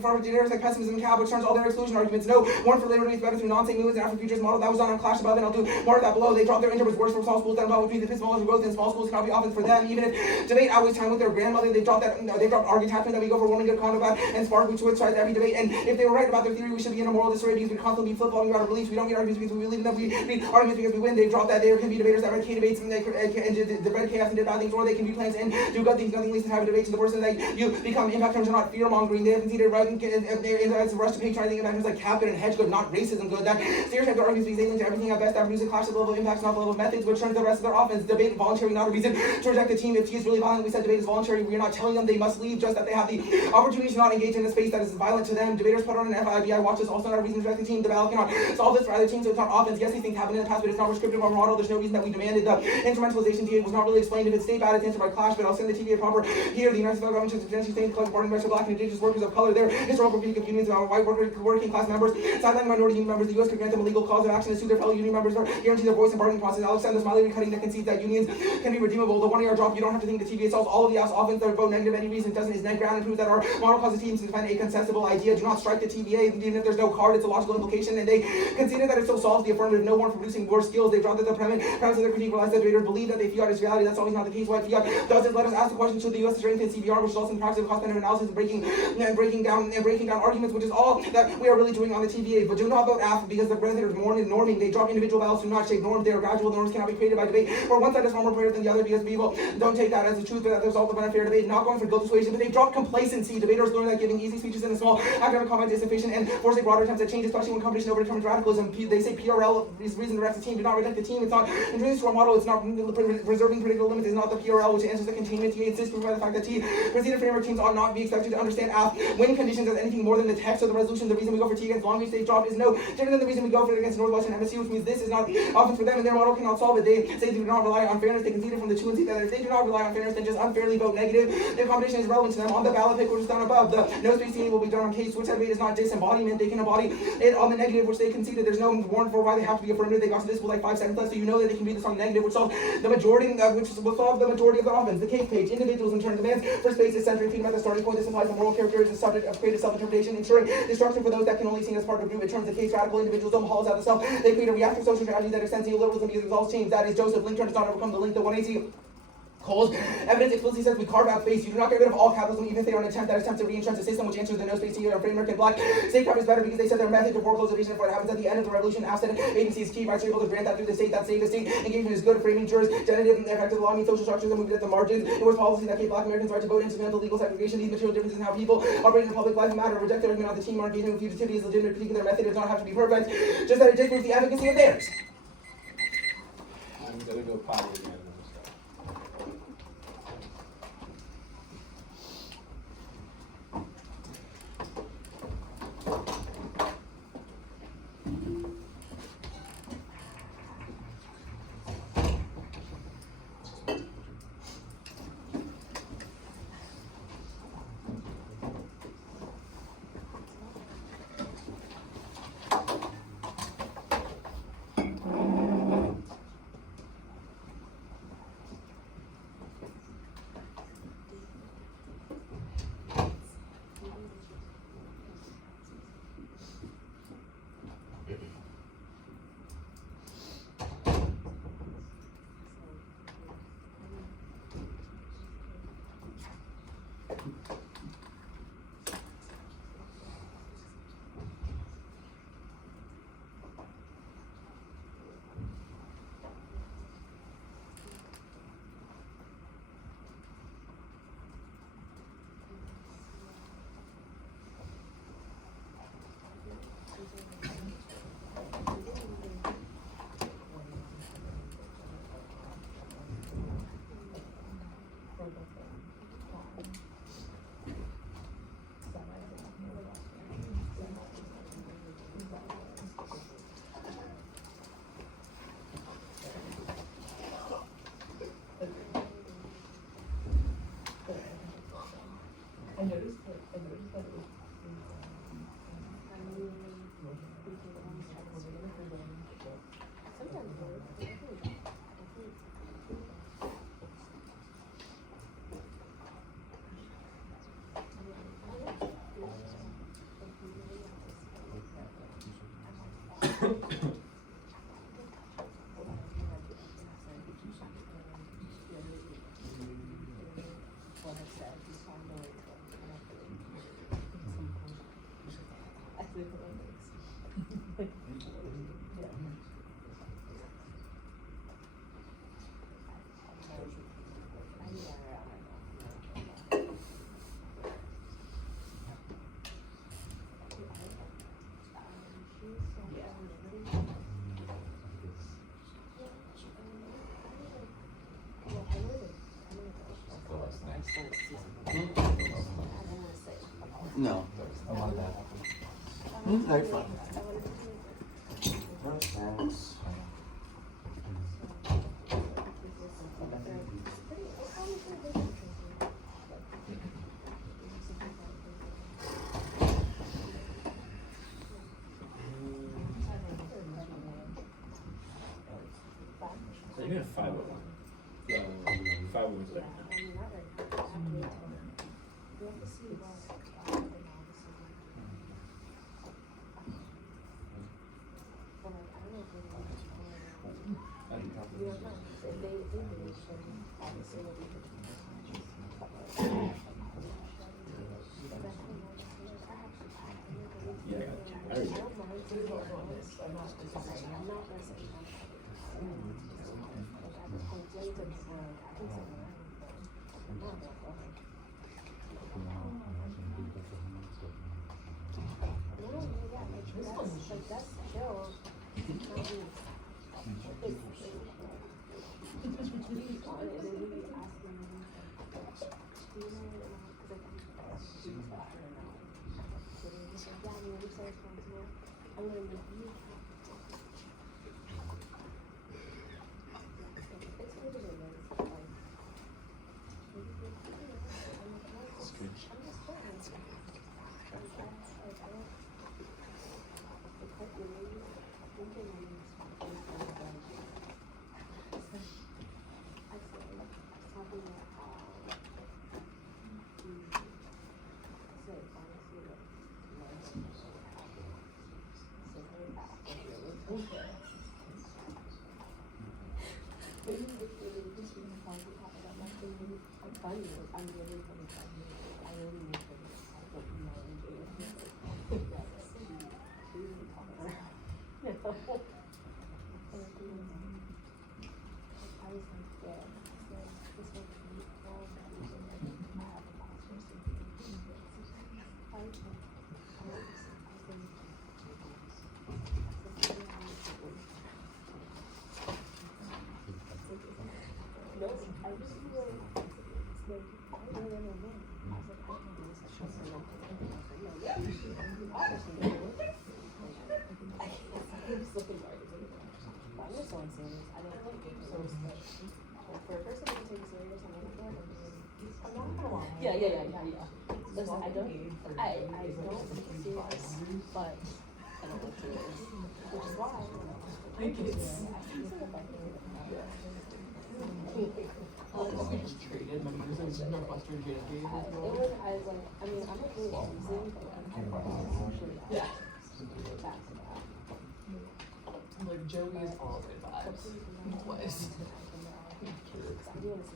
for generics like pessimism and cap, which turns all their exclusion arguments. No, one for labor debates better through non-saying movements and Afro-futurist model that was done on Clash Above, and I'll do more of that below. They dropped their interest worse for small schools than above, which means the small growth in small schools cannot be often for them. Even if debate outweighs time with their grandmother, they dropped archetyping that we go for woman good combat and spark, which tries every debate. And if they were right about their theory, we should be in a moral disarray because we constantly be flip-flopping about our beliefs. We don't get arguments because we believe in them. We read arguments because we win. They dropped that there can be debaters that read K debates and the red chaos and did bad things, or they can be plans and do good things. Nothing leads to have debates. And the person that you become impact terms are not fear mongering. They have conceded right in the rush to patronizing events like cap good and hedge good, not racism good. That stereotypes are arguments because they link to everything at best. That music clashes the level of impacts, not the level of methods, which turns the rest of their offense. Debate voluntary, not a reason to reject the team. If he is really violent, we said debate is voluntary. We are not telling them they must leave, just that they have the opportunity to not engage in a space that is violent to them. Debaters put on an FBI watch is also not a reason to reject the team. The battle cannot solve this for other teams, so it's not offense. Yes, these things happen in the past, but it's not prescriptive or model. There's no reason that we demanded. The instrumentalization TA was not really explained. If it's state bad, it's answered by Clash, but I'll send the TVA proper here. The United States government should potentially stay in collective bargaining rights for black and indigenous workers of color. Their historical critique of unions about white working class members, sideline minority union members. The U.S. could grant them a legal cause of action to sue their fellow union members or guarantee their voice in bargaining process. Alexander Smiley recutting that concedes that unions can be redeemable. The 1 year drop, you don't have to think the TVA solves all of the offense that vote negative any reason doesn't is net ground and proves that our model causes teams to defend a contestable idea. Do not strike the TVA, even if there's no card, it's a logical implication, and they conceded that it still solves the affirmative, no one for producing more skills. They dropped that the premise of their critique realized that debaters believe that they fiat is reality. That's always not the case. What fiat does is let us ask the question, should the U.S. strengthen CBR, which results in the practice of cost-benefit analysis and breaking down arguments, which is all that we are really doing on the TVA. But do not vote AF because the president is more in norming. They drop individual values to not shape norms. They are gradual. Norms cannot be created by debate, or one side is far more prayer than the other because people don't take that as the truth, but that the result of an unfair debate. Not going for guilt persuasion, but they drop complacency. Debaters learn that giving easy speeches in a small academic comment is sufficient and forcing broader attempts at change, especially when competition overdetermines radicalism. They say PRL is reason to reject the team. Do not reject the team. It's not intrinsic to our model. It's not preserving predictable limits. Is not the PRL which answers the containment. He insists by the fact that procedure framework teams ought not be expected to understand win conditions as anything more than the text of the resolution. The reason we go for T against Long Beach State drop is no different than the reason we go for it against Northwestern MSU, which means this is not offense for them and their model cannot solve it. They say they do not rely on fairness. They conceded from the 2 and see that if they do not rely on fairness, then just unfairly vote negative. The competition is relevant to them. On the ballot pick, which is down above, the no space TA will be done on case which debate is not disembodiment. They can embody it on the negative, which they conceded. There's no warrant for why they have to be affirmative. They got to this with like 5 seconds left, so you know that they can read this on negative, which solves the majority, which will solve the majority of the offense. The case page, individuals in turn demands for space is centering feeding at the starting point. This implies the moral character is the subject of creative self-interpretation, ensuring destruction for those that can only see as part of a group. It turns the case radical individualism, hollows out the self. They create a reactive social strategy that extends neoliberalism because it resolves change. That is Joseph Lincoln does not overcome the link. The 180 Cole's evidence explicitly says we carve out space. You do not get rid of all capitalism, even if they are an attempt that attempts to re-entrench the system, which answers the no space TA framework and black. Statecraft is better because they said their method to foreclose evasion for what happens at the end of the revolution. Absent agency is key. Rights are able to grant that through the state. That state engagement is good. Framing jurors, generative and effective law means social structures and moved at the margins. It was policy that gave black Americans right to vote, instrumental legal segregation. These material differences in how people operate in public life matter. Reject their argument on the team or engagement with fugitivity is legitimate critique of their method. It does not have to be perfect. Just that it did prove the efficacy of theirs. I'm gonna go potty again. I noticed that it was sometimes No. I want that. It's very fun. No snacks. So you got 5 of them. Yeah, 5 of them there. Yeah, I got it. Yeah. Listen, I don't take it serious, but I don't look serious, which is why. Traded, my music is Northwestern JFK. I'm okay with losing, but I'm actually Yeah. back to that. Like Joey is all good vibes. Always.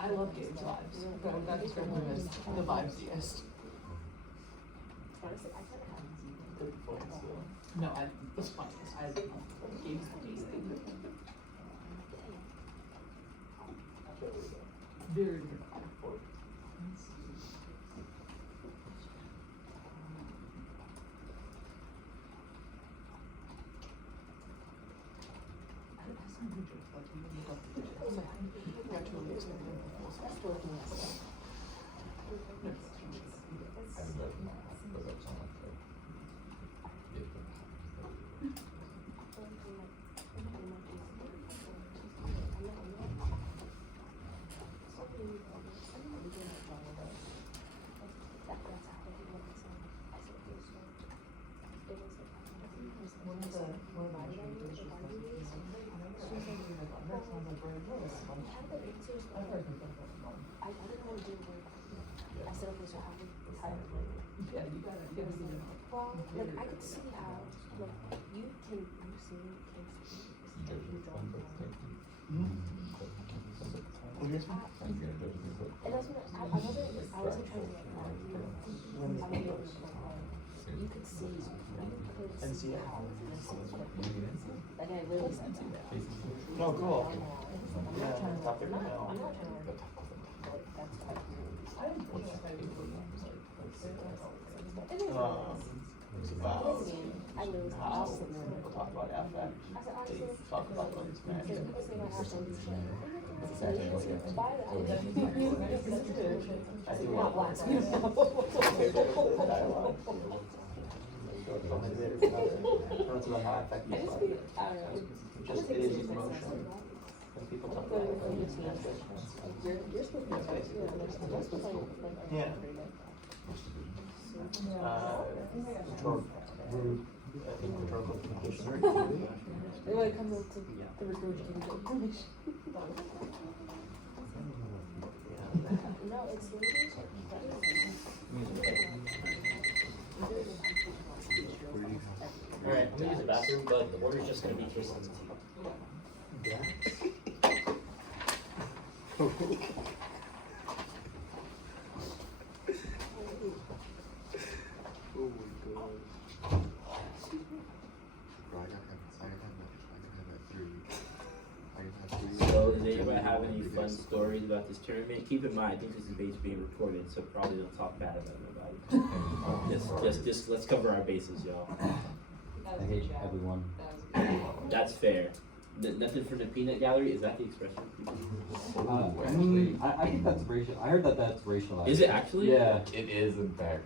I love Gabe's vibes, but I'm not describing him as the vibesiest. Honestly, I kind of have Good points. No, it's funny. I Gabe's amazing. Very good vibe. Well, like I could see how, like you can see like you draw from. And that's what I wasn't trying to like argue. You could see how like I really said that. Oh, cool. I'm not trying to argue. Like that's quite It's about I lose how people talk about affect. They talk about those magic. Just it is emotional. When people talk about it, yeah. Control. I think control communication. They like come up to the regurgitated information. No, it's Alright, I'm gonna use the bathroom, but the order's just gonna be case sensitive. So, does anybody have any fun stories about this tournament? Keep in mind, I think this is being recorded, so probably don't talk bad about nobody. Just let's cover our bases, y'all. I hate everyone. That's fair. Nothing from the peanut gallery? Is that the expression? I think that's racial. I heard that's racialized. Is it actually? Yeah. It is, in fact.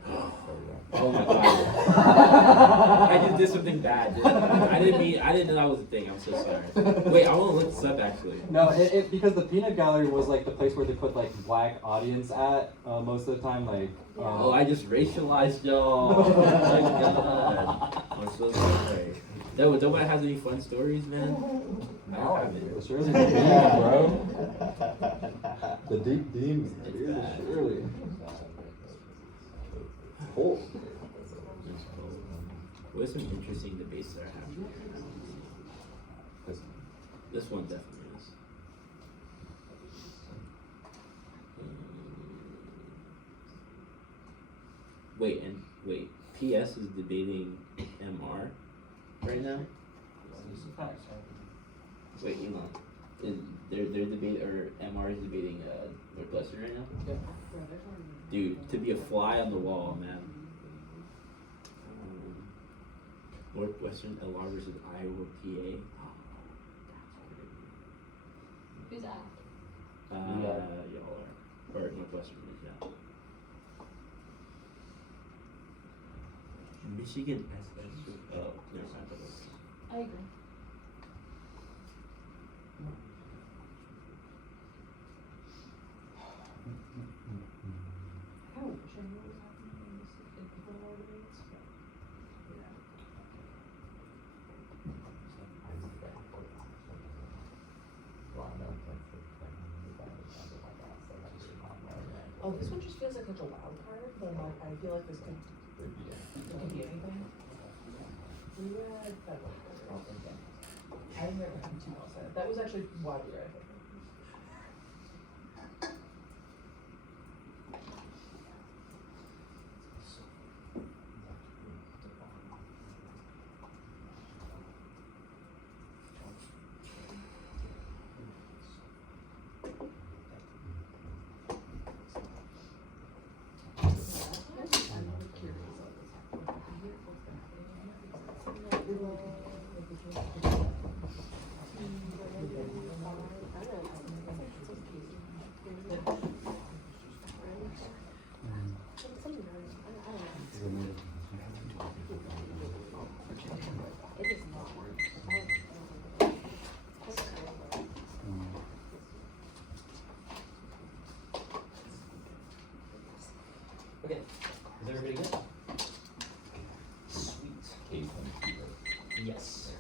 Oh my god. I just did something bad. I didn't know that was a thing. I'm so sorry. Wait, I want to look this up actually. No, it because the peanut gallery was like the place where they put like black audience at most of the time. Like. Oh, I just racialized y'all. Oh my god. I'm so sorry. Nobody has any fun stories, man? No, I haven't. Shirley's a demon, bro. The deep demon. Shirley. Oh. What's some interesting debates that are happening? This one definitely is. Wait. PS is debating MR right now. Wait, Elon. They're debating, or MR is debating Northwestern right now. Yeah. Dude, to be a fly on the wall, man. Northwestern LR versus Iowa PA. Who's that? Y'all are, or Northwestern is, yeah. Michigan SS. Oh, never mind. I agree. I wish I knew what was happening in people in our debates. Oh, this one just feels like such a wild card, but like I feel like this could be anything. We read federal. I didn't remember having too else. That was actually wildly right. Okay, is everybody good? Sweet. Yes.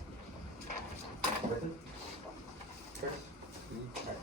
Griffin? Curtis? Alright.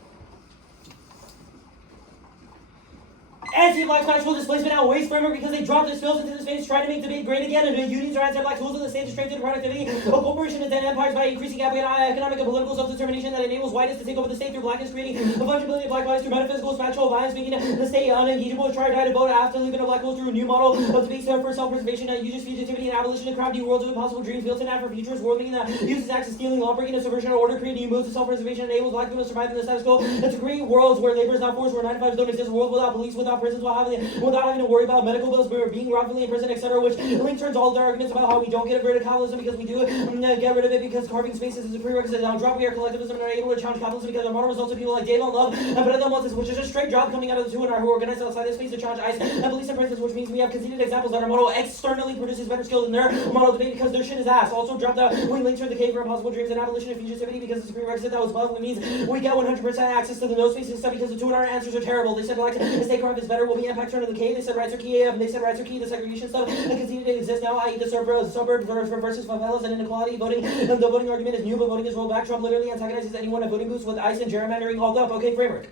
Anti-black class will displacement outweighs framework because they dropped their skills into the space trying to make debate great again, and the unions are anti-black tools in the state to strengthen productivity of corporations and empires by increasing economic and political self-determination that enables whiteness to take over the state through blackness, creating a fungibility of black bodies through metaphysical spiritual violence, making the state unengageable, try to vote after leaving a black hole through a new model of debate for self-preservation that uses fugitivity and abolition to craft new worlds of impossible dreams built in after futurist world, making that uses acts of stealing, law-breaking, and subversion of order, creating new moves of self-preservation, enables black people to survive in the status quo, and to create worlds where labor is not forced, where 9 to 5s don't exist, a world without police, without prisons, without without having to worry about medical bills, being wrongfully in prison, etc. Which link turns all of their arguments about how we don't get rid of capitalism because we do get rid of it because carving spaces is a prerequisite. Now drop we are collectivism and are able to challenge capitalism because our model results of people like Dave on Love and Brendan Montes, which is a straight drop coming out of the two and are who organize outside this space to challenge ICE and police and prisons, which means we have conceded examples that our model externally produces better skills than their model debate because their shit is ass. Also drop the we link turn the cave for impossible dreams and abolition of fugitivity because it's a prerequisite that was above, which means we get 100% access to the no spaces stuff because the two and our answers are terrible. They said like state crime is better, will be impact turn in the cave. They said rights are key, they said rights are key, the segregation stuff and conceded it exists now, i.e. the suburbs versus favelas and inequality. Voting, the voting argument is new, but voting is rolled back. Trump literally antagonizes anyone at voting booths with ICE and gerrymandering all up. Okay, framework.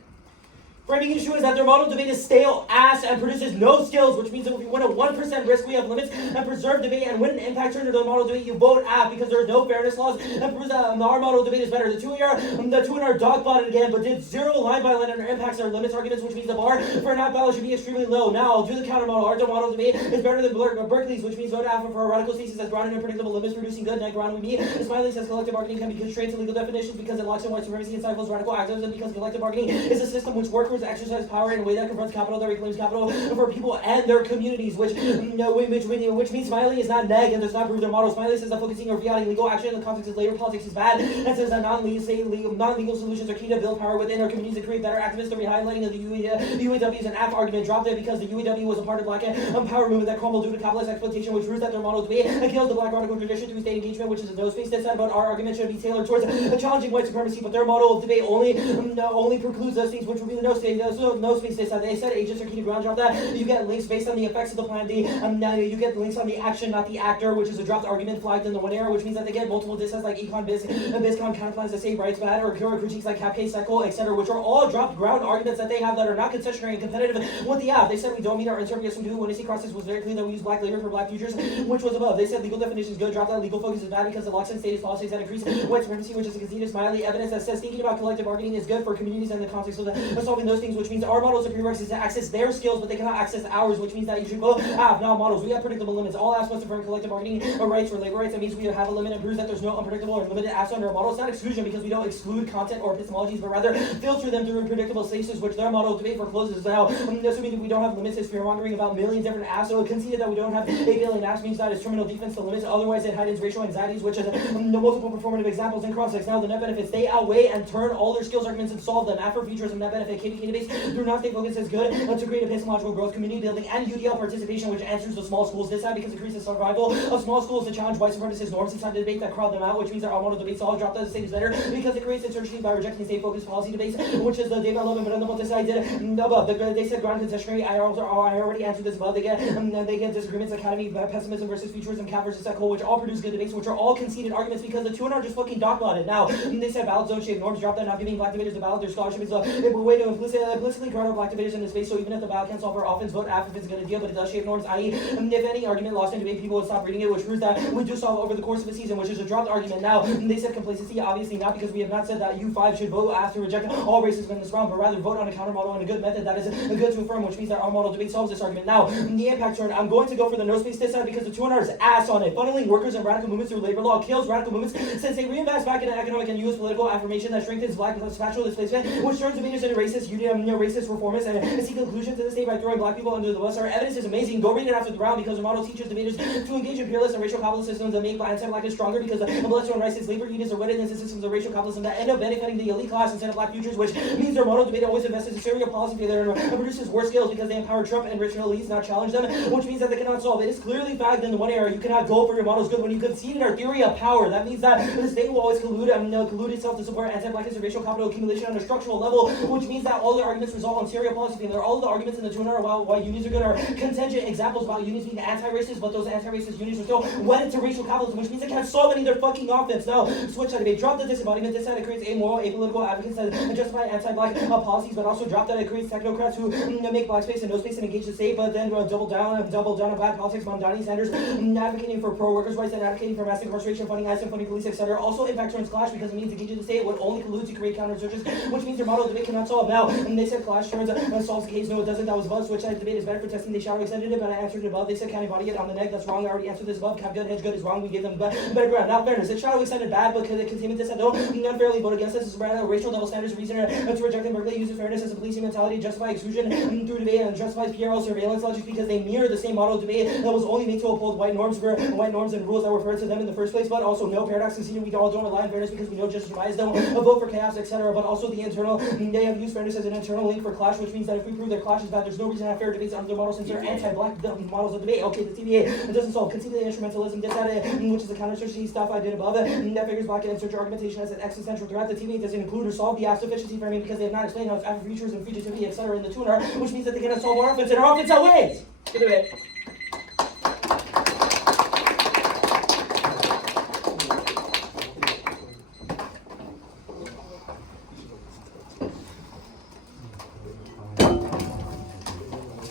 Framing issue is that their model debate is stale ass and produces no skills, which means that if we win a 1% risk, we have limits and preserve debate and win an impact turn to the model debate, you vote app because there's no fairness laws and proves that our model debate is better. The two in our dog botted again, but did zero line by line under impacts or limits arguments, which means the bar for an app battle should be extremely low. Now, I'll do the counter model. Our model debate is better than Berkeley's, which means vote app for a radical thesis that's grounded in predictable limits, producing good net ground with me. Smiley says collective bargaining can be constrained to legal definitions because it locks in white supremacy and stifles radical activism because collective bargaining is a system which workers exercise power in a way that confronts capital, that reclaims capital for people and their communities, which means Smiley is not neg and does not prove their model. Smiley says that focusing or fiating legal action in the context of labor politics is bad, and says that non-legal solutions are key to build power within our communities and create better activists. The re-highlighting of the UAW is an app argument dropped it because the UAW was a part of black power movement that crumbled due to capitalist exploitation, which proves that their model debate and kills the black radical tradition through state engagement, which is a no space. That said about our argument should be tailored towards challenging white supremacy, but their model of debate only precludes those things, which would be the no space. They said agents are key to ground drop that. You get links based on the effects of the plan D. Now you get links on the action, not the actor, which is a dropped argument flagged in the one error, which means that they get multiple dissents like Econ, BizCon, counterplans that say rights bad, or critiques like Capcase, Cycle, etc., which are all dropped ground arguments that they have that are not concessionary and competitive with the app. They said we don't meet our interim, yes we do. When they see crosses was very clear that we use black labor for black futures, which was above. They said legal definition is good, drop that. Legal focus is bad because it locks in status policies that increase white supremacy, which is a conceded Smiley. Evidence that says thinking about collective bargaining is good for communities in the context of solving those things, which means our models of prerequisites to access their skills, but they cannot access ours, which means that you should both have now models. We have predictable limits. All apps must affirm collective bargaining or rights for labor rights. That means we have a limit and proves that there's no unpredictable or limited apps under our model. It's not exclusion because we don't exclude content or epistemologies, but rather filter them through predictable spaces, which their model debate forecloses now. Assuming that we don't have limits is fear mongering about million different apps. So conceded that we don't have 8 billion apps means that is terminal defense to limits. Otherwise, it heightens racial anxieties, which is multiple performative examples in cross-text. Now the net benefits, they outweigh and turn all their skills arguments and solve them. Afrofuturism net benefit, KVK debates through non-state focus is good to create epistemological growth, community building, and UDL participation, which answers the small schools this side because it increases survival of small schools to challenge white supremacist norms inside the debate that crowd them out, which means that our model debates all dropped out of the state is better because it creates insurgency by rejecting state-focused policy debates, which is the David Love and Brendan Montes I did above. They said ground concessionary. I already answered this above. They get disagreements, academy, pessimism versus futurism, cap versus secular, which all produce good debates, which are all conceded arguments because the two are just fucking dogmatted. Now they said ballot zone shape norms dropped out, not giving black debaters the ballot. Their scholarship is a way to implicitly ground our black debaters in this space. So even if the ballot can't solve our offense, vote app if it's a good idea, but it does shape norms. I.e., if any argument lost in debate, people would stop reading it, which proves that we do solve over the course of a season, which is a dropped argument. Now they said complacency, obviously not, because we have not said that U5 should vote after reject all racism in this round, but rather vote on a counter model and a good method that is good to affirm, which means that our model debate solves this argument. Now the impact turn, I'm going to go for the no space this side because the 200 is ass on it. Funneling workers and radical movements through labor law kills radical movements since they reinvest back in economic and U.S. political affirmation that strengthens black factual displacement, which turns debaters into racist, racist reformists, and seek conclusion to the state by throwing black people under the bus. Our evidence is amazing. Go read it after the round because the model teaches debaters to engage in peerless and racial capitalist systems that make anti-blackness stronger because the intellectual rights labor unions are wedded into systems of racial capitalism that end up benefiting the elite class instead of black futures, which means their model debate always invests in serial policy failure and produces worse skills because they empower Trump and rich elites, not challenge them, which means that they cannot solve. It is clearly fact in the one era you cannot go for your model's good when you conceded our theory of power. That means that the state will always collude itself to support anti-blackness and racial capital accumulation on a structural level, which means that all the arguments result on serial policy failure. All of the arguments in the 200 why unions are good are contingent examples about unions being anti-racist, but those anti-racist unions are still wedded to racial capitalism, which means they can't solve any of their fucking offense. Now, switch that debate. Drop the disembodiment. This side it creates amoral, apolitical advocates that justify anti-black policies, but also drop that it creates technocrats who make black space and no space and engage the state, but then double down on black politics. Mamdani Sanders advocating for pro-workers' rights and advocating for mass incarceration, funding ICE and funding police, etc. Also, impact turns clash because it means engaging the state would only collude to create counterinsurgents, which means your model debate cannot solve. Now, They said clash turns solves the case. No, it doesn't. That was above. Switch side debate is better for testing. They shall extended it, but I answered it above. They said county body it on the neck. That's wrong. I already answered this above. Cap good, hedge good is wrong. We gave them better ground. Now fairness. It shall extended bad, but the containment said no. Unfairly vote against this is racial double standards. Reason to reject Berkeley uses fairness as a policing mentality, justify exclusion through debate, and justifies PRL surveillance logic because they mirror the same model of debate that was only made to uphold white norms and rules that were referred to them in the first place. But also no paradox conceded. We all don't rely on fairness because we know justice bias them. A vote for chaos, etc. But also the internal. They have used fairness as an internal link for clash, which means that if we prove their clash is bad, there's no reason to have fair debates under their models since they're anti-black models of debate. Okay, the TVA it doesn't solve conceded instrumentalism, gets at it, which is the counter-insurgency stuff I did above it. That figures black and search argumentation as an existential threat. The TVA doesn't include or solve the sufficiency framing because they have not explained how it's after futures and fugitivity, etc. in the tuner, which means that they cannot solve our offense and our offense outweighs. Get away.